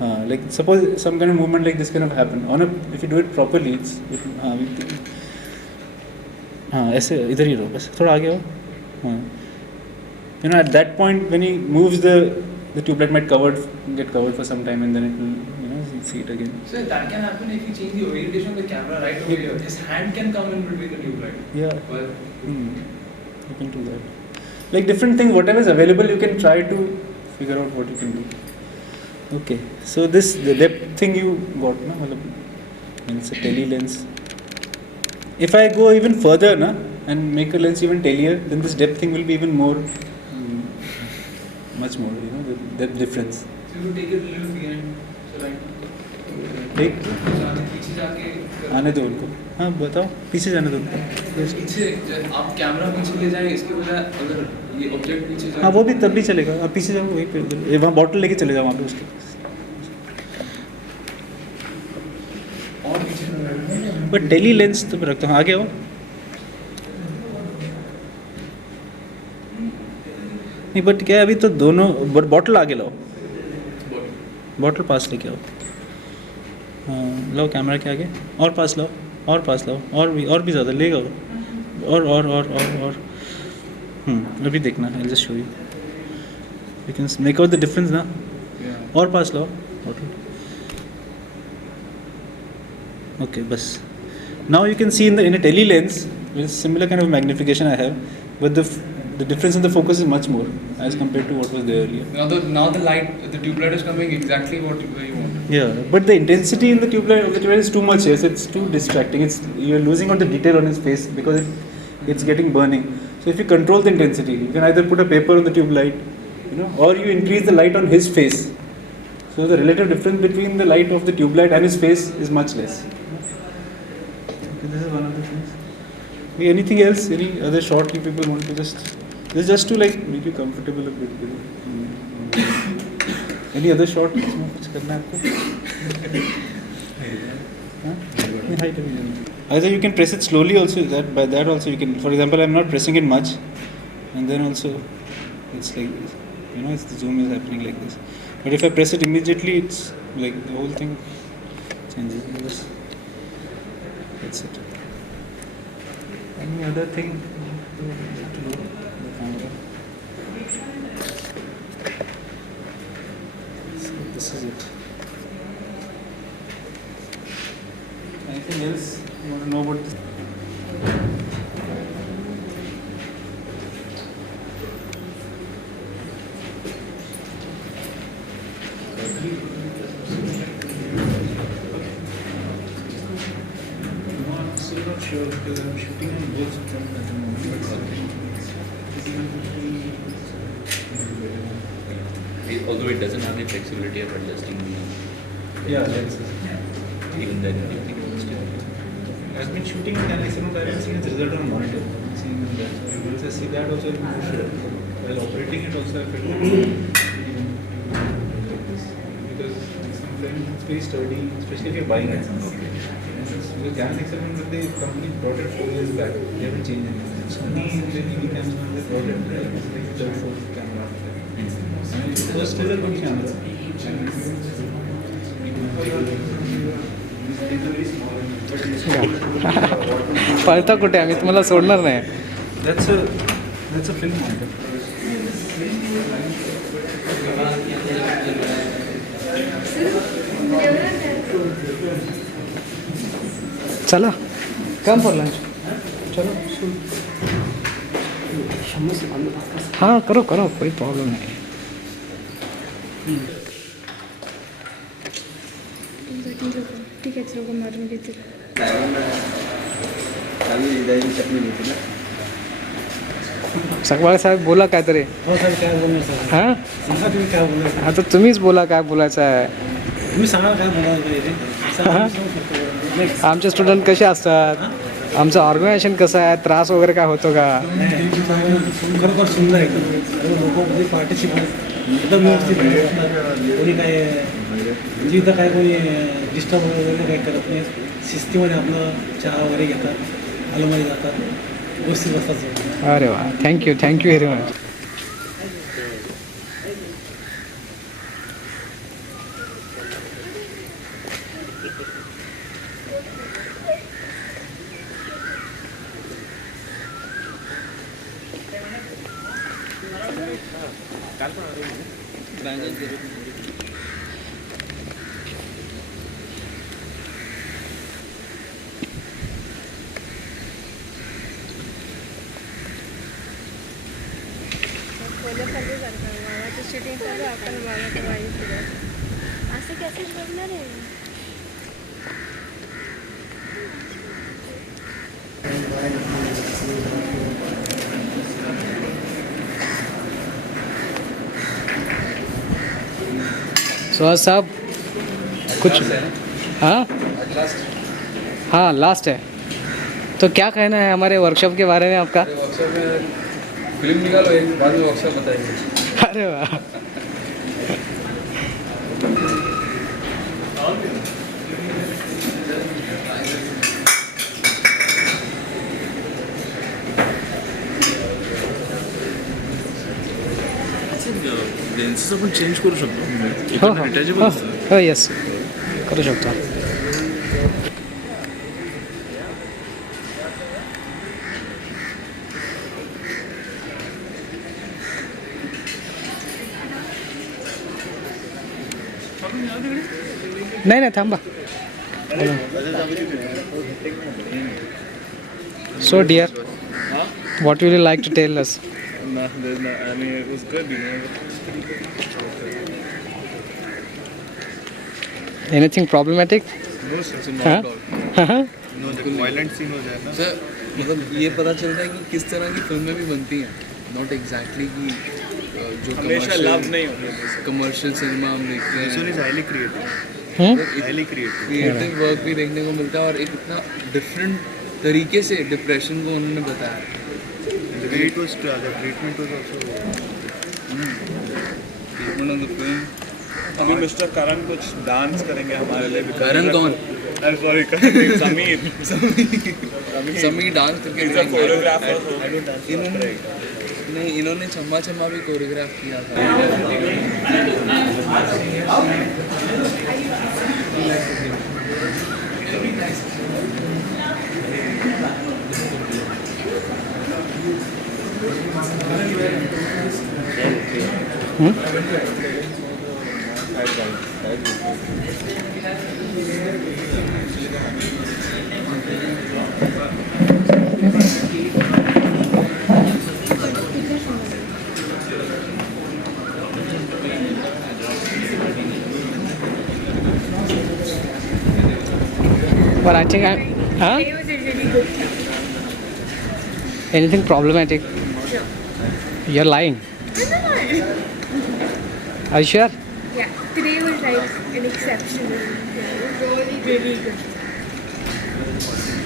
हाँ, like suppose some kind of movement like this kind of happen. If you do it properly, हाँ ऐसे इधर ही रहो बस. थोड़ा आगे आओ. हाँ. At that point when he moves, the tube light might get covered for some time, and then it will, see it again. So that can happen if you change the orientation of the camera right over here. His hand can come in between the tube light. Yeah. Well, You can do that. Like different things, whatever is available, you can try to figure out what you can do. Okay. So the depth thing you got, it's a tele lens. If I go even further, and make a lens even tellier, then this depth thing will be even more. Much more, the depth difference. so you take it a little behind. So like, ठीक. पीछे जाके आने दो उनको. हाँ बताओ, पीछे जाने दो उनको. पीछे आप कैमरा पीछे ले जाएं, इसके बजाय अगर ये ऑब्जेक्ट पीछे जाए. हाँ वो भी तब भी चलेगा. आप पीछे जाओ, वहीं पे वहाँ बॉटल लेके चले जाओ वहाँ पे उसके पास. और पीछे बट टेली लेंस तो रखता हूँ. आगे आओ. नहीं बट क्या है, अभी तो दोनों बॉटल आगे लाओ. बॉटल पास लेके आओ. हाँ लाओ कैमरा के आगे. और पास लाओ, और पास लाओ, और भी ज़्यादा लेगा. और अभी देखना. I just show you. You can make out the difference ना. और पास लाओ बॉटल. ओके बस. Now you can see in a tele lens with similar kind of magnification I have, but the difference in the focus is much more as compared to what was there earlier. now the light, the tube light is coming exactly where you want. Yeah, but the intensity in the tube light is too much. Yes, it's too distracting. You're losing out the detail on his face because it's getting burning. So if you control the intensity, you can either put a paper on the tube light, or you increase the light on his face. So the relative difference between the light of the tube light and his face is much less. Okay, this is one of the things. Anything else? Any other shot you people want to just to like make you comfortable a bit? Any other shot? इसमें कुछ करना है आपको? हाँ? नहीं, height अभी नहीं. Either you can press it slowly also. By that also you can. For example, I'm not pressing it much, and then also it's like this. It's the zoom is happening like this. But if I press it immediately, it's like the whole thing changes. That's it. Any other thing to do? This is it. Anything else you want to know about this? No, I'm still not sure because I'm shooting on both of them at the moment. Although it doesn't have the flexibility of adjusting the Yeah, lenses. even then you think it's still. I've been shooting in 10x, I haven't seen its result on monitor. I'm seeing in that. So once I see that also, I'm more sure. While operating it also, I felt like this. Because some frame it's very sturdy, especially if you're buying it. Because Canon XL1, when the company brought it 4 years back, they haven't changed anything. Sony and the EV cams, when they brought it, it's like third, fourth camera. And it was still a good camera. पळता कुठे आम्ही तुम्हाला सोडणार नाही. That's a film monitor. चला come for lunch. चलो हाँ करो करो कोई प्रॉब्लम नहीं. ठीक आहे लोक मारून घेतील. सकवाळे साहेब बोला काहीतरी. हो सर काय बोलणार हां सांगा तुम्ही काय बोलणार आता तुम्हीच बोला काय बोलायचं आहे. तुम्ही सांगा काय बोलणार आमचे स्टुडंट कसे असतात, आमचं ऑर्गनायझेशन कसं आहे, त्रास वगैरे काय होतो का. खरोखर सुंदर आहे लोक म्हणजे पार्टिसिपेट एकदम व्यवस्थित असतात. कोणी काय म्हणजे इथं काय कोणी डिस्टर्ब वगैरे काही करत नाही. शिस्तीमध्ये आपलं चहा वगैरे घेतात, हॉलमध्ये जातात, व्यवस्थित बसतात. अरे वा थँक्यू व्हेरी मच. शूटिंग चालू आपण मागाचं वाई फिरत असं कॅसेट बघणार आहे. सुहास साहब कुछ हाँ हाँ लास्ट है तो क्या कहना है हमारे वर्कशॉप के बारे में आपका. वर्कशॉप में फिल्म निकालो एक, बाद में वर्कशॉप बताएंगे. अरे वाह लेन्सेस आपण चेंज करू शकतो. हो हो हो हो येस करू शकतो. नाही नाही थांबा. So dear what will you like to tell us. Anything problematic. Violent scene हो जाए ना. सर मतलब ये पता चलता है कि किस तरह की फिल्में भी बनती हैं. नॉट एग्जैक्टली कि जो हमेशा लाभ नहीं होता. कमर्शियल सिनेमा हम देखते हैं. Highly creative. Highly creative. Creative work भी देखने को मिलता है और एक इतना डिफरेंट तरीके से डिप्रेशन को उन्होंने बताया. The way it was, the treatment was also. Treatment of the film. अभी मिस्टर करण कुछ डांस करेंगे हमारे लिए. करण कौन? सॉरी समीर. समीर डांस करके नहीं, इन्होंने चम्मा चम्मा भी कोरियोग्राफ किया था. Hmm? But I think huh? Today was a really good time. Anything problematic? No. You're lying. I'm not. Are you sure? Yeah, today was like an exceptional day. It was really, really good.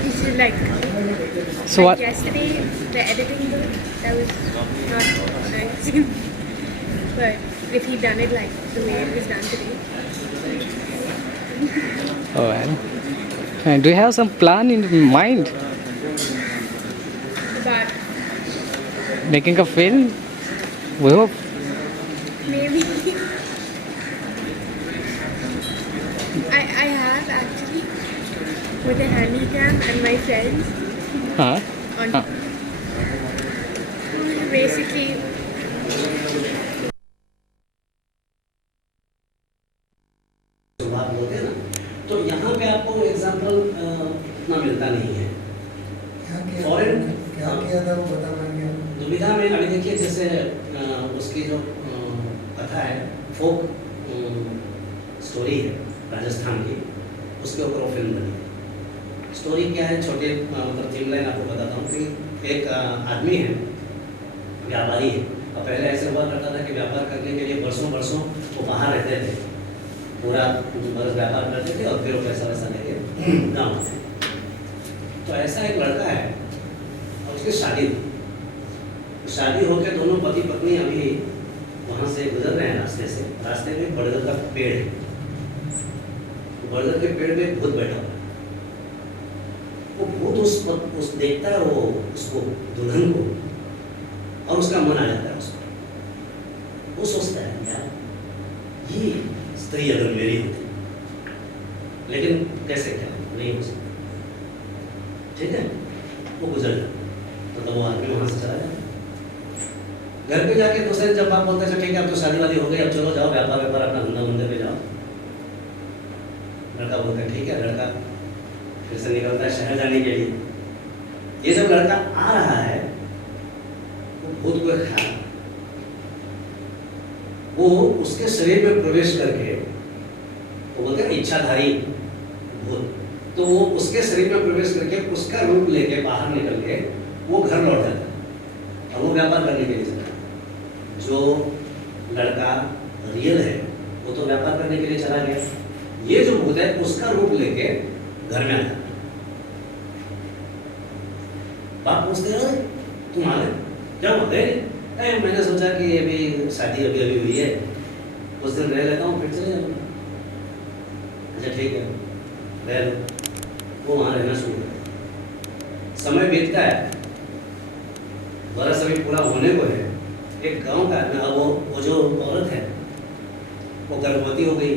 You should like, So like what? yesterday, the editing though, that was not nice. But if he'd done it like the way it was done today. Oh well. And do you have some plan in mind? But Making a film? We hope. maybe I have actually with a handycam and my friends Huh? on Huh. basically जो बात बोलते हैं ना, तो यहाँ पे आपको example उतना मिलता नहीं है। क्या किया फॉरेन क्या किया था वो बता पाएंगे आप? दुविधा में अभी देखिए जैसे उसकी जो कथा है, फोक स्टोरी है राजस्थान की, उसके ऊपर वो फिल्म बनी है। स्टोरी क्या है, छोटे मतलब थीम लाइन आपको बताता हूँ कि एक आदमी है, व्यापारी है, और पहले ऐसे हुआ करता था कि व्यापार करने के लिए वर्षों वर्षों वो बाहर रहते थे, पूरा बरस व्यापार करते थे और फिर वो पैसा वैसा लेके गाँव आते। तो ऐसा एक लड़का है और उसकी शादी थी। शादी होकर दोनों पति पत्नी अभी वहाँ से गुजर रहे हैं रास्ते से। रास्ते में बड़गद का पेड़ है, बड़गद के पेड़ पे एक भूत बैठा हुआ है। वो भूत उस देखता है वो उसको, दुल्हन को, और उसका मन आ जाता है उसको। वो सोचता है यार ये स्त्री अगर मेरी होती, लेकिन कैसे क्या नहीं हो सकता, ठीक है। वो गुजर जाता, तो वो आदमी वहाँ से चला जाता। घर पे जाके दूसरे जब आप बोलते हैं ठीक है अब तो शादी वादी हो गई, अब चलो जाओ व्यापार व्यापार अपना धंधा धंधे पे जाओ। लड़का बोलता है ठीक है। लड़का फिर से निकलता है शहर जाने के लिए। ये जब लड़का आ रहा है वो भूत को ख्याल, वो उसके शरीर में प्रवेश करके, वो बोलते हैं इच्छाधारी भूत, तो वो उसके शरीर में प्रवेश करके उसका रूप लेके बाहर निकल के वो घर लौट जाता है और वो व्यापार करने के लिए चला। जो लड़का रियल है वो तो व्यापार करने के लिए चला गया, ये जो भूत है उसका रूप लेके घर में आता। बाप पूछते हैं तुम आ गए क्या होते हैं? मैंने सोचा कि अभी शादी अभी अभी हुई है, कुछ दिन रह लेता हूँ फिर चले जाऊँगा। अच्छा ठीक है रह लो। वो वहाँ रहना शुरू कर। समय बीतता है, बरस अभी पूरा होने को है। एक गांव का आदमी, वो जो औरत है वो गर्भवती हो गई,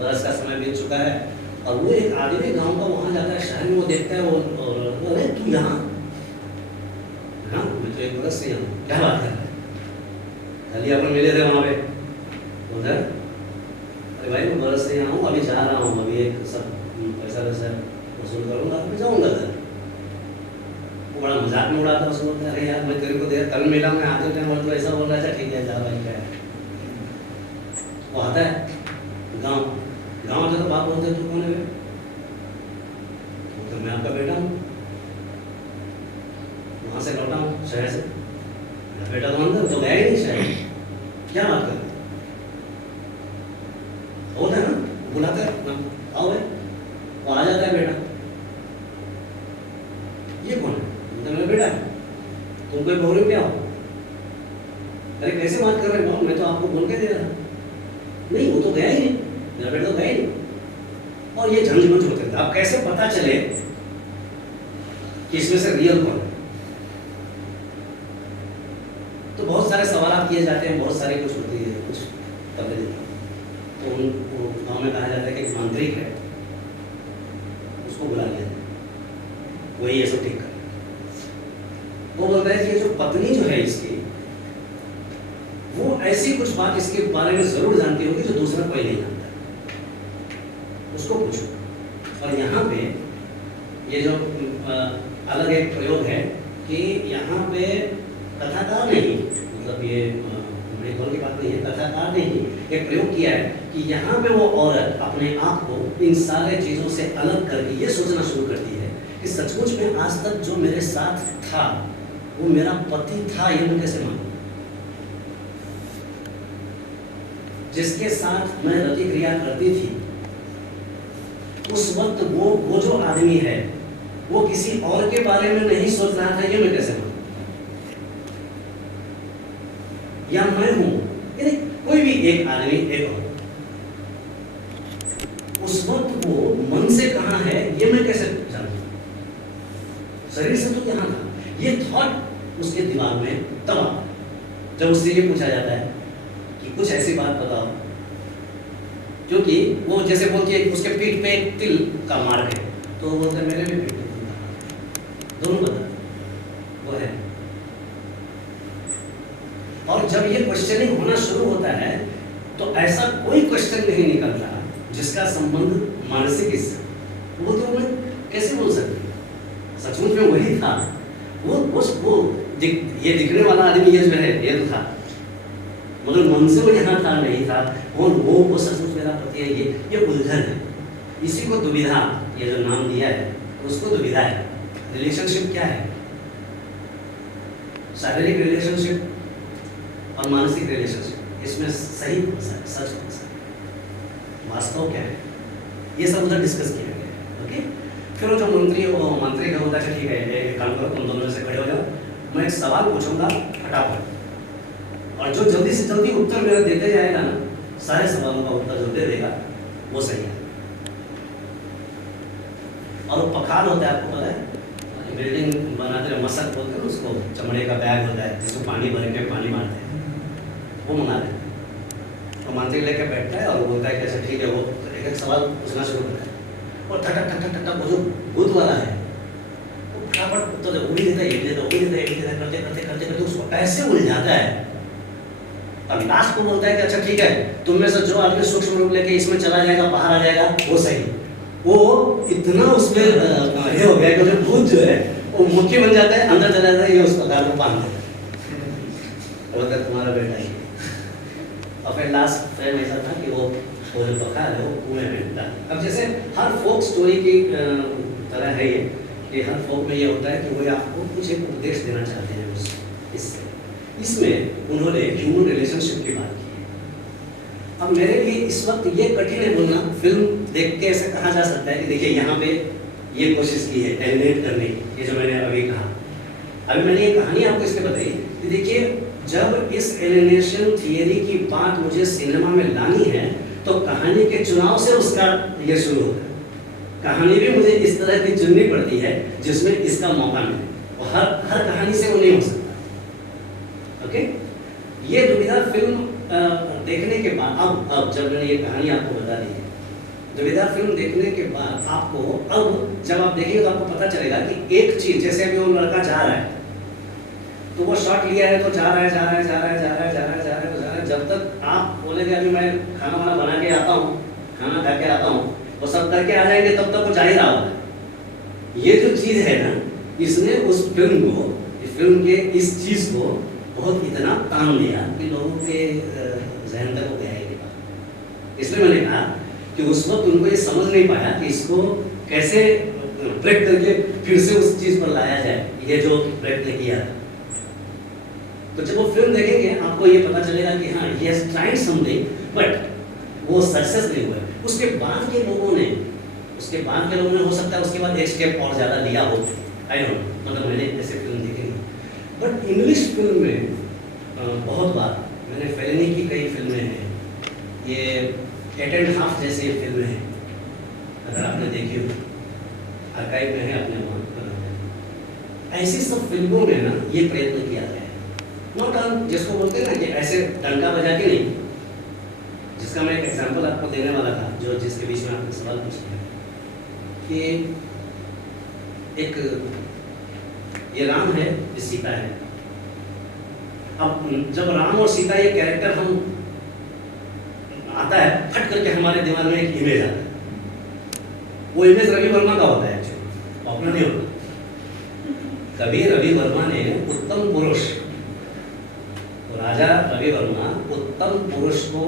बरस का समय बीत चुका है, और वो एक आदमी गांव का वहाँ जाता है शहर में, वो देखता है वो, और अरे तू यहाँ? हाँ मैं तो एक बरस से यहाँ। क्या बात कर रहा है? कल अपन मिले थे वहाँ पे उधर। अरे भाई मैं बरस से यहाँ हूँ, अभी जा रहा हूँ, अभी एक सब पैसा वैसा वसूल करूँगा, अभी जाऊँगा घर। वो बड़ा मजाक में उड़ाता है उसको, बोलता है अरे यार मैं तेरे को देर कल मिला, मैं आते टाइम और तो ऐसा बोल रहा था। ठीक है जा भाई क्या है। वो आता है गाँव आता तो बाप बोलते तू कौन है? तो मैं आपका बेटा हूँ, वहाँ से लौटा हूँ शहर से। मेरा बेटा तो अंदर तो गया ही नहीं शहर। क्या बात कर होता है ना, बुलाता है आओ भाई, वो आ जाता है बेटा। ये कौन है? तो मेरा बेटा है। तुम कोई बोल रहे हो क्या हो? अरे कैसे बात कर रहे हो? मैं तो आपको बोल के दे रहा। नहीं वो तो गया ही नहीं, मेरा बेटा तो गया ही नहीं। और ये झंझट होते थे। अब कैसे पता चले कि इसमें से रियल कौन है? तो बहुत सारे सवाल किए जाते हैं, बहुत सारी कुछ होती है, कुछ कर देते हैं। तो उनको गाँव में कहा जाता है कि एक मांत्रिक है, उसको बुला लिया जाए, वही ये सब ठीक कर। वो बोलता है कि ये जो पत्नी जो है इसकी, वो ऐसी कुछ बात इसके बारे में जरूर जानती होगी जो दूसरा कोई नहीं जानता, उसको पूछो। और यहाँ पे ये जो अलग एक प्रयोग है कि यहाँ पे कथाकार नहीं, मतलब ये बड़े गौर की बात नहीं है, कथाकार ने ही एक प्रयोग किया है कि यहाँ पे वो औरत अपने आप को इन सारे चीज़ों से अलग करके ये सोचना शुरू करती है कि सचमुच में आज तक जो मेरे साथ था वो मेरा पति था, ये मैं कैसे मानूं? जिसके साथ मैं रति क्रिया करती थी उस वक्त वो जो आदमी है वो किसी और के बारे में नहीं सोच रहा था, ये मैं कैसे मानूं? या मैं हूं, यानी कोई भी एक आदमी एक और, उस वक्त वो मन से कहां है ये मैं कैसे जानूं? शरीर से तो यहाँ था, ये थॉट उसके दिमाग में तब आता है जब उससे ये पूछा जाता है कि कुछ ऐसी बात बताओ, क्योंकि वो जैसे बोलती है उसके पीठ पे एक तिल का मार्क है, तो वो बोलता है मेरे भी पीठ पे तिल का, दोनों बता वो है। और जब ये क्वेश्चनिंग होना शुरू होता है तो ऐसा कोई क्वेश्चन नहीं निकलता जिसका संबंध मानसिक इससे, वो तो मैं कैसे बोल सकती, सचमुच में वही था, वो ये दिखने वाला आदमी ये जो है ये तो था, मगर मन से वो यहाँ था नहीं था, और वो सचमुच मेरा पति है, ये उलझन है। इसी को दुविधा, ये जो नाम दिया है उसको दुविधा है। रिलेशनशिप क्या है? शारीरिक रिलेशनशिप और मानसिक रिलेशनशिप, इसमें सही सच वास्तव क्या है, ये सब उधर डिस्कस किया गया है। ओके, फिर वो जो मंत्री का होता है, ठीक है एक काम करो, तुम दोनों में से खड़े हो जाओ, मैं एक सवाल पूछूंगा फटाफट, और जो जल्दी से जल्दी उत्तर मेरा देते जाएगा ना, सारे सवालों का उत्तर जो दे देगा वो सही है। और वो पखाल होता है, आपको पता है, बिल्डिंग बनाते हैं मसक बोलते हैं उसको, चमड़े का बैग होता है जिसको पानी भर के पानी मारते हैं, वो मंगा दे। तो मंत्री लेके बैठता है और बोलता है कैसे, ठीक है, वो एक एक सवाल पूछना शुरू करता है, और ठटक ठटक ठटक वो जो भूत वाला है वो फटाफट तो उड़ी देता है, उड़ी देता है, करते करते करते करते उसको ऐसे उलझाता है, और लास्ट को बोलता है कि अच्छा ठीक है, तुम में से जो आदमी सूक्ष्म रूप लेके इसमें चला जाएगा, बाहर आ जाएगा, वो सही। वो इतना उसमें ये हो गया कि जो भूत जो है वो मुखी बन जाता है, अंदर चला जाता है, ये उसका गाल में बांध देता है, तुम्हारा बेटा ही। और फिर लास्ट फ्रेम ऐसा था कि वो जो बखार है वो कुएं में डाल। अब जैसे हर फोक स्टोरी की तरह है ये, कि हर फोक में ये होता है कि वो आपको कुछ एक उपदेश देना चाहते हैं इससे। इसमें उन्होंने ह्यूमन रिलेशनशिप की बात की है। अब मेरे लिए इस वक्त ये कठिन है बोलना, फिल्म देख के ऐसे कहा जा सकता है कि देखिए यहाँ पे ये कोशिश की है एलिनेट करने की, ये जो मैंने अभी कहा। अभी मैंने ये कहानी आपको इसलिए बताई कि देखिए जब इस एलिनेशन थियरी की बात मुझे सिनेमा में लानी है तो कहानी के चुनाव से उसका ये शुरू होता है। कहानी भी मुझे इस तरह की चुननी पड़ती है जिसमें इसका मौका मिले, और हर कहानी से वो नहीं हो सकता। ओके, ये दुविधा फिल्म देखने के बाद, अब जब मैंने ये कहानी आपको बता दी है, दुविधा फिल्म देखने के बाद आपको, अब जब आप देखेंगे तो आपको पता चलेगा कि एक चीज, जैसे अभी वो लड़का जा रहा है तो वो शॉट लिया है तो जा रहा है, जब तक आप बोलेंगे अभी मैं खाना वाना बना के आता हूँ, खाना खा के आता हूँ, वो सब करके आ जाएंगे, तब तक वो जा ही रहा होगा। ये जो चीज़ है ना, इसने उस फिल्म को, फिल्म के इस चीज़ को बहुत इतना काम दिया कि लोगों के जहन तक वो गया ही नहीं। इसलिए मैंने कहा कि उस वक्त उनको ये समझ नहीं पाया कि इसको कैसे ब्रेक करके फिर से उस चीज़ पर लाया जाए, ये जो प्रयत्न किया था। तो जब वो फिल्म देखेंगे आपको ये पता चलेगा कि हाँ, he has tried something, but वो सक्सेस नहीं हुआ। उसके बाद के लोगों ने हो सकता है उसके बाद एक स्टेप और ज़्यादा लिया हो, आई डोंट नो, मतलब मैंने ऐसे फिल्म देखे नहीं। बट इंग्लिश फिल्म में बहुत बार, मैंने फेलिनी की कई फिल्में हैं, ये 8.5 जैसी फिल्में हैं, अगर आपने देखी हो, आर्काइव में है अपने वहाँ, ऐसी सब फिल्मों में ना ये प्रयत्न किया गया है। नॉट ऑन, जिसको बोलते हैं ना कि ऐसे डंका बजा के नहीं, जिसका मैं एक एग्जांपल आपको देने वाला था, जो जिसके बीच में आपने सवाल पूछ लिया कि एक ये राम है, ये सीता है, अब जब राम और सीता ये कैरेक्टर हम आता है, फट करके हमारे दिमाग में एक इमेज आता है। वो इमेज रवि वर्मा का होता है, एक्चुअली अपना नहीं होता। कभी रवि वर्मा ने उत्तम पुरुष, राजा रवि वर्मा उत्तम पुरुष को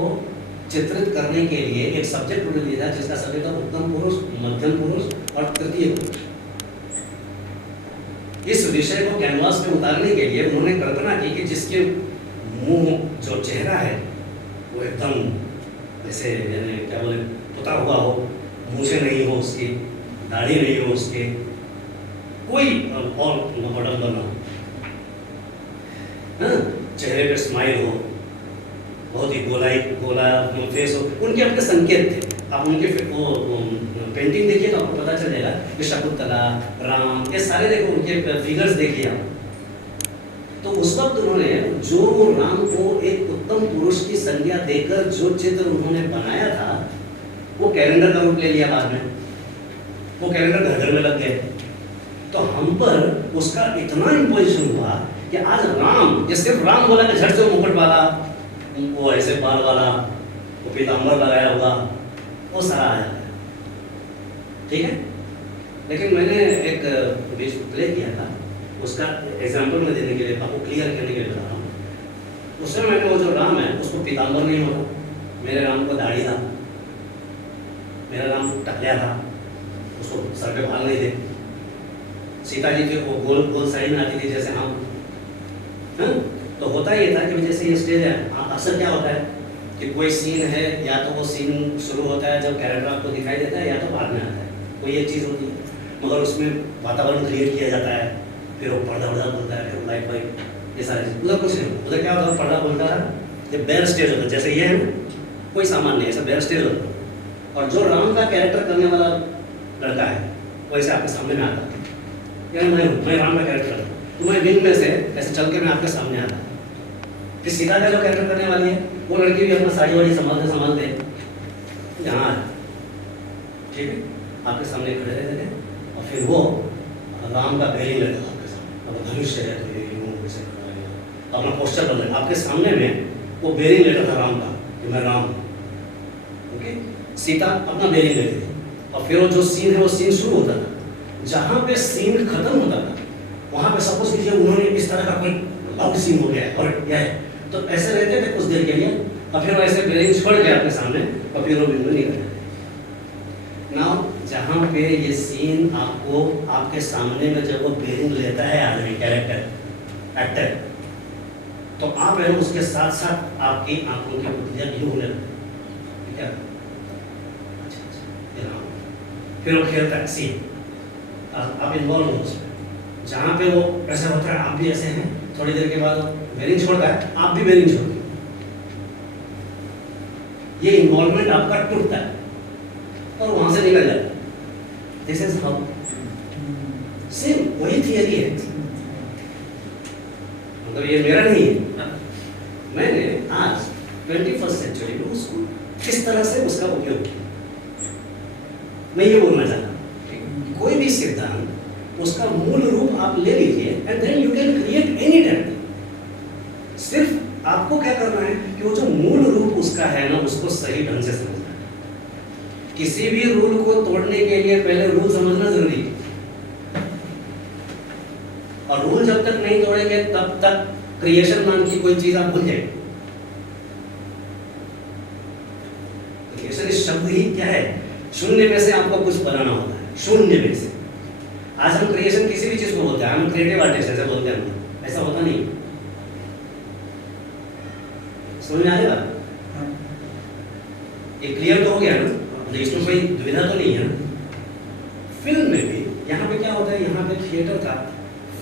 चित्रित करने के लिए एक सब्जेक्ट उन्होंने लिया था, जिसका सब्जेक्ट था उत्तम पुरुष, मध्यम पुरुष और तृतीय पुरुष। इस विषय को कैनवास में उतारने के लिए उन्होंने कल्पना की कि जिसके मुंह जो चेहरा है वो एकदम ऐसे क्या बोले पुता हुआ हो, मूछें नहीं हो उसकी, दाढ़ी नहीं हो उसके, कोई और बटन बना हो, चेहरे पे स्माइल हो, बहुत ही गोला फेस हो। उनके अपने संकेत थे। आप उनके वो पेंटिंग देखिए तो आपको पता चल जाएगा कि शकुंतला, राम, ये सारे देखो उनके फिगर्स देखिए आप। तो उस वक्त उन्होंने जो राम को एक उत्तम पुरुष की संज्ञा देकर जो चित्र उन्होंने बनाया था, वो कैलेंडर का रूप ले लिया बाद में। वो कैलेंडर घर घर में लग गए। तो हम पर उसका इतना इम्पोजिशन हुआ कि आज राम, ये सिर्फ राम बोला कि झट से मुकुट वाला, वो ऐसे बाल वाला, वो पीताम्बर लगाया हुआ, वो सारा आ जाता है। ठीक है, लेकिन मैंने एक बीच प्ले किया था, उसका एग्जाम्पल मैं देने के लिए, आपको क्लियर करने के लिए बता रहा हूँ। उसमें मैंने वो जो राम है उसको पीताम्बर नहीं होता, मेरे राम को दाढ़ी था, मेरा राम टकलिया था, उसको सर पे बाल नहीं थे। सीता जी की वो गोल गोल साड़ी में आती थी जैसे हम, तो होता ये था कि जैसे ये स्टेज है, अक्सर क्या होता है कि कोई सीन है, या तो वो सीन शुरू होता है जब कैरेक्टर आपको दिखाई देता है, या तो बाद में आता है, कोई एक चीज़ होती है। मगर उसमें वातावरण क्रिएट किया जाता है, फिर वो पर्दा बोलता है, फिर लाइट वाइट, ये सारी चीज़। उधर कुछ नहीं, उधर क्या होता है, पर्दा बोलता है, ये बेयर स्टेज होता है, जैसे ये है कोई सामान नहीं, ऐसा बेयर स्टेज होता है। और जो राम का कैरेक्टर करने वाला लड़का है वो ऐसे आपके सामने में आता है, यानी मैं राम का कैरेक्टर, तो मैं विंग में से ऐसे चल के मैं आपके सामने आता। फिर सीता का जो कैरेक्टर करने वाली है, वो लड़की भी अपना साड़ी वाड़ी संभालते यहाँ, ठीक है, आपके सामने खड़े रहते थे। और फिर वो राम का बेरिंग रहता था आपके सामने, अब धनुष्य है तो ये अपना पोस्टर बदल आपके सामने में वो बेरिंग लेता था राम का, कि मैं राम हूँ। ओके, सीता अपना बेरिंग लेती थी। और फिर वो जो सीन है वो सीन शुरू होता था, जहाँ पे सीन खत्म होता था वहाँ पे सपोज कीजिए उन्होंने इस तरह का कोई लाउड सीन हो गया है और क्या है, तो ऐसे रहते थे कुछ देर के लिए, और फिर वो ऐसे बेरिंग छोड़ के आपके सामने, और फिर वो बिंदु निकल जाते। नाउ जहाँ पे ये सीन आपको आपके सामने में जब वो बेरिंग लेता है आदमी, कैरेक्टर एक्टर, तो आप है उसके साथ साथ आपकी आंखों की पुतलियाँ भी होने लगती, ठीक है। फिर वो खेलता है सीन, आप इन्वॉल्व हो उसमें, जहाँ पे वो ऐसा होता है आप भी ऐसे हैं, थोड़ी देर के बाद बेरिंग छोड़ता है, आप भी बेरिंग छोड़ते हैं, ये इन्वॉल्वमेंट आपका टूटता है और वहां से निकल जाता है। दिस इज हाउ, सेम वही थियरी है, मतलब ये मेरा नहीं है, मैंने आज 21st सेंचुरी में उसको किस तरह से उसका उपयोग किया। मैं ये बोलना चाहता हूँ, कोई भी सिद्धांत उसका मूल रूप आप ले लीजिए and then you can create any type. सिर्फ आपको क्या करना है कि वो जो मूल रूप उसका है ना, उसको सही ढंग से समझना है। किसी भी रूल को तोड़ने के लिए पहले रूल समझना जरूरी है, और रूल जब तक नहीं तोड़ेंगे तब तक क्रिएशन नाम की कोई चीज आप भूल जाएंगे। क्रिएशन इस शब्द ही क्या है, शून्य में से आपको कुछ बनाना होता है, शून्य में से। आज हम क्रिएशन किसी भी चीज को बोलते हैं, हम क्रिएटिव आर्टिस्ट ऐसे बोलते हैं, ऐसा होता नहीं। समझ में आएगा? ये क्लियर तो हो गया ना, इसमें कोई दुविधा तो नहीं है ना। फिल्म में भी यहाँ पे क्या होता है, यहाँ पे थिएटर का,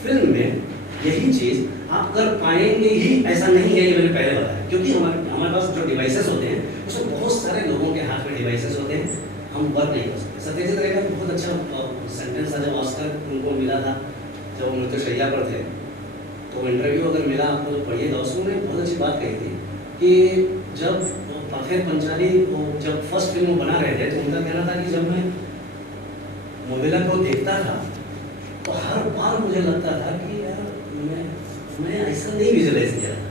फिल्म में यही चीज आप कर पाएंगे ही ऐसा नहीं है, ये मैंने पहले बताया। क्योंकि हमारे पास जो डिवाइसेस होते हैं उसमें बहुत सारे लोगों के हाथ में डिवाइसेस होते हैं, हम वर्क नहीं कर सकते। सत्यजीत रे का बहुत अच्छा सेंटेंस था, जब ऑस्कर उनको मिला था, जब वो नृत्यशैया पर थे, तो इंटरव्यू अगर मिला आपको तो पढ़िएगा, उसमें बहुत अच्छी बात कही थी कि जब पाथेर पंचाली जब फर्स्ट फिल्म बना रहे थे, तो उनका कहना था कि जब मैं मोबिला को देखता था तो हर बार मुझे लगता था कि यार मैं ऐसा नहीं विजुअलाइज किया था।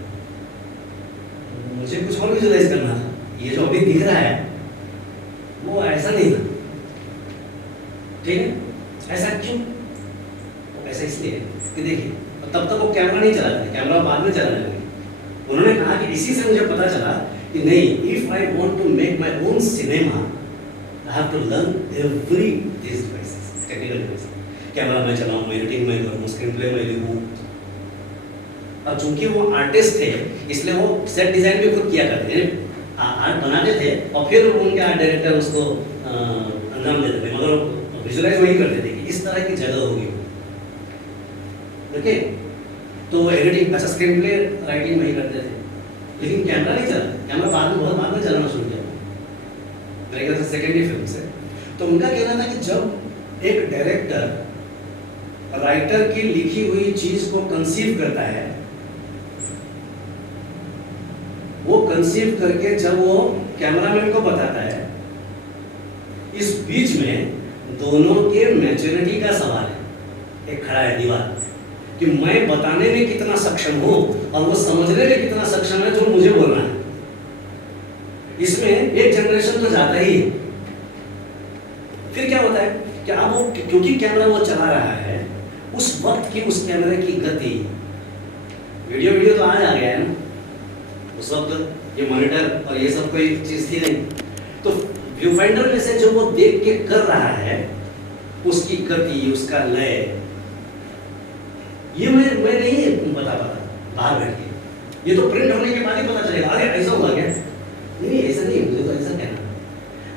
मुझे कुछ और विजुलाइज करना था, ये जो अभी दिख रहा है वो ऐसा नहीं था, ठीक है? ऐसा क्यों? ऐसा इसलिए कि देखिए तब तक वो कैमरा नहीं चलाते थे, कैमरा बाद में चलाने लगे। उन्होंने कहा कि इसी से मुझे पता चला कि नहीं, if I want to make my own cinema I have to learn every this devices, technical devices. Camera मैं चलाऊं, एडिटिंग मैं करूं, स्क्रीन प्ले मैं लिखूं। और चूंकि वो आर्टिस्ट थे इसलिए वो सेट डिजाइन भी खुद किया करते थे, आर्ट बनाते थे और फिर उनके आर्ट डायरेक्टर उसको अंजाम देते थे, मगर विजुलाइज वही करते थे कि इस तरह की जगह होगी। ओके, तो एडिटिंग, अच्छा स्क्रीन प्ले राइटिंग वही करते थे, लेकिन कैमरा नहीं चला। कैमरा बहुत बाद में चलाना शुरू किया, मेरे ख्याल से सेकेंडरी फिल्म से। तो उनका कहना था कि जब एक डायरेक्टर राइटर की लिखी हुई चीज को कंसीव करता है, वो कंसीव करके जब वो कैमरामैन को बताता है, इस बीच में दोनों के मैच्योरिटी का सवाल है। एक खड़ा है दीवार कि मैं बताने में कितना सक्षम हूं और वो समझने में कितना सक्षम है जो मुझे बोलना है। इसमें एक जनरेशन तो जाता ही है। फिर क्या होता है कि अब वो, क्योंकि कैमरा वो चला रहा है, उस वक्त की उस कैमरे की गति, वीडियो तो आज आ गया है ना, उस वक्त ये मॉनिटर और ये सब कोई चीज थी नहीं। तो व्यू फाइंडर में से जो वो देख के कर रहा है, उसकी गति, उसका लय, ये मैं नहीं बता पाता बाहर बैठ के। ये तो प्रिंट होने के बाद ही पता चलेगा, अरे ऐसा हुआ क्या? नहीं ऐसा नहीं, मुझे तो ऐसा कहना।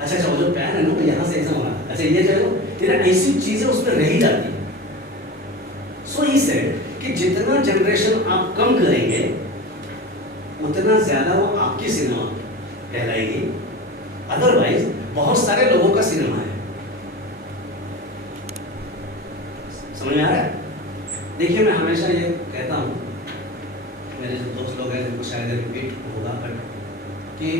अच्छा वो जो पैन है ना, तो यहाँ से ऐसा होना, अच्छा ये चलो, तेरा ऐसी चीजें उसमें रही जाती है। सो ही सेड कि जितना जनरेशन आप कम करेंगे उतना ज्यादा वो आपकी सिनेमा कहलाएगी, अदरवाइज बहुत सारे लोगों का सिनेमा है। समझ में आ रहा है? देखिए मैं हमेशा ये कहता हूँ, मेरे जो दोस्त लोग हैं जिनको शायद रिपीट होगा, बट कि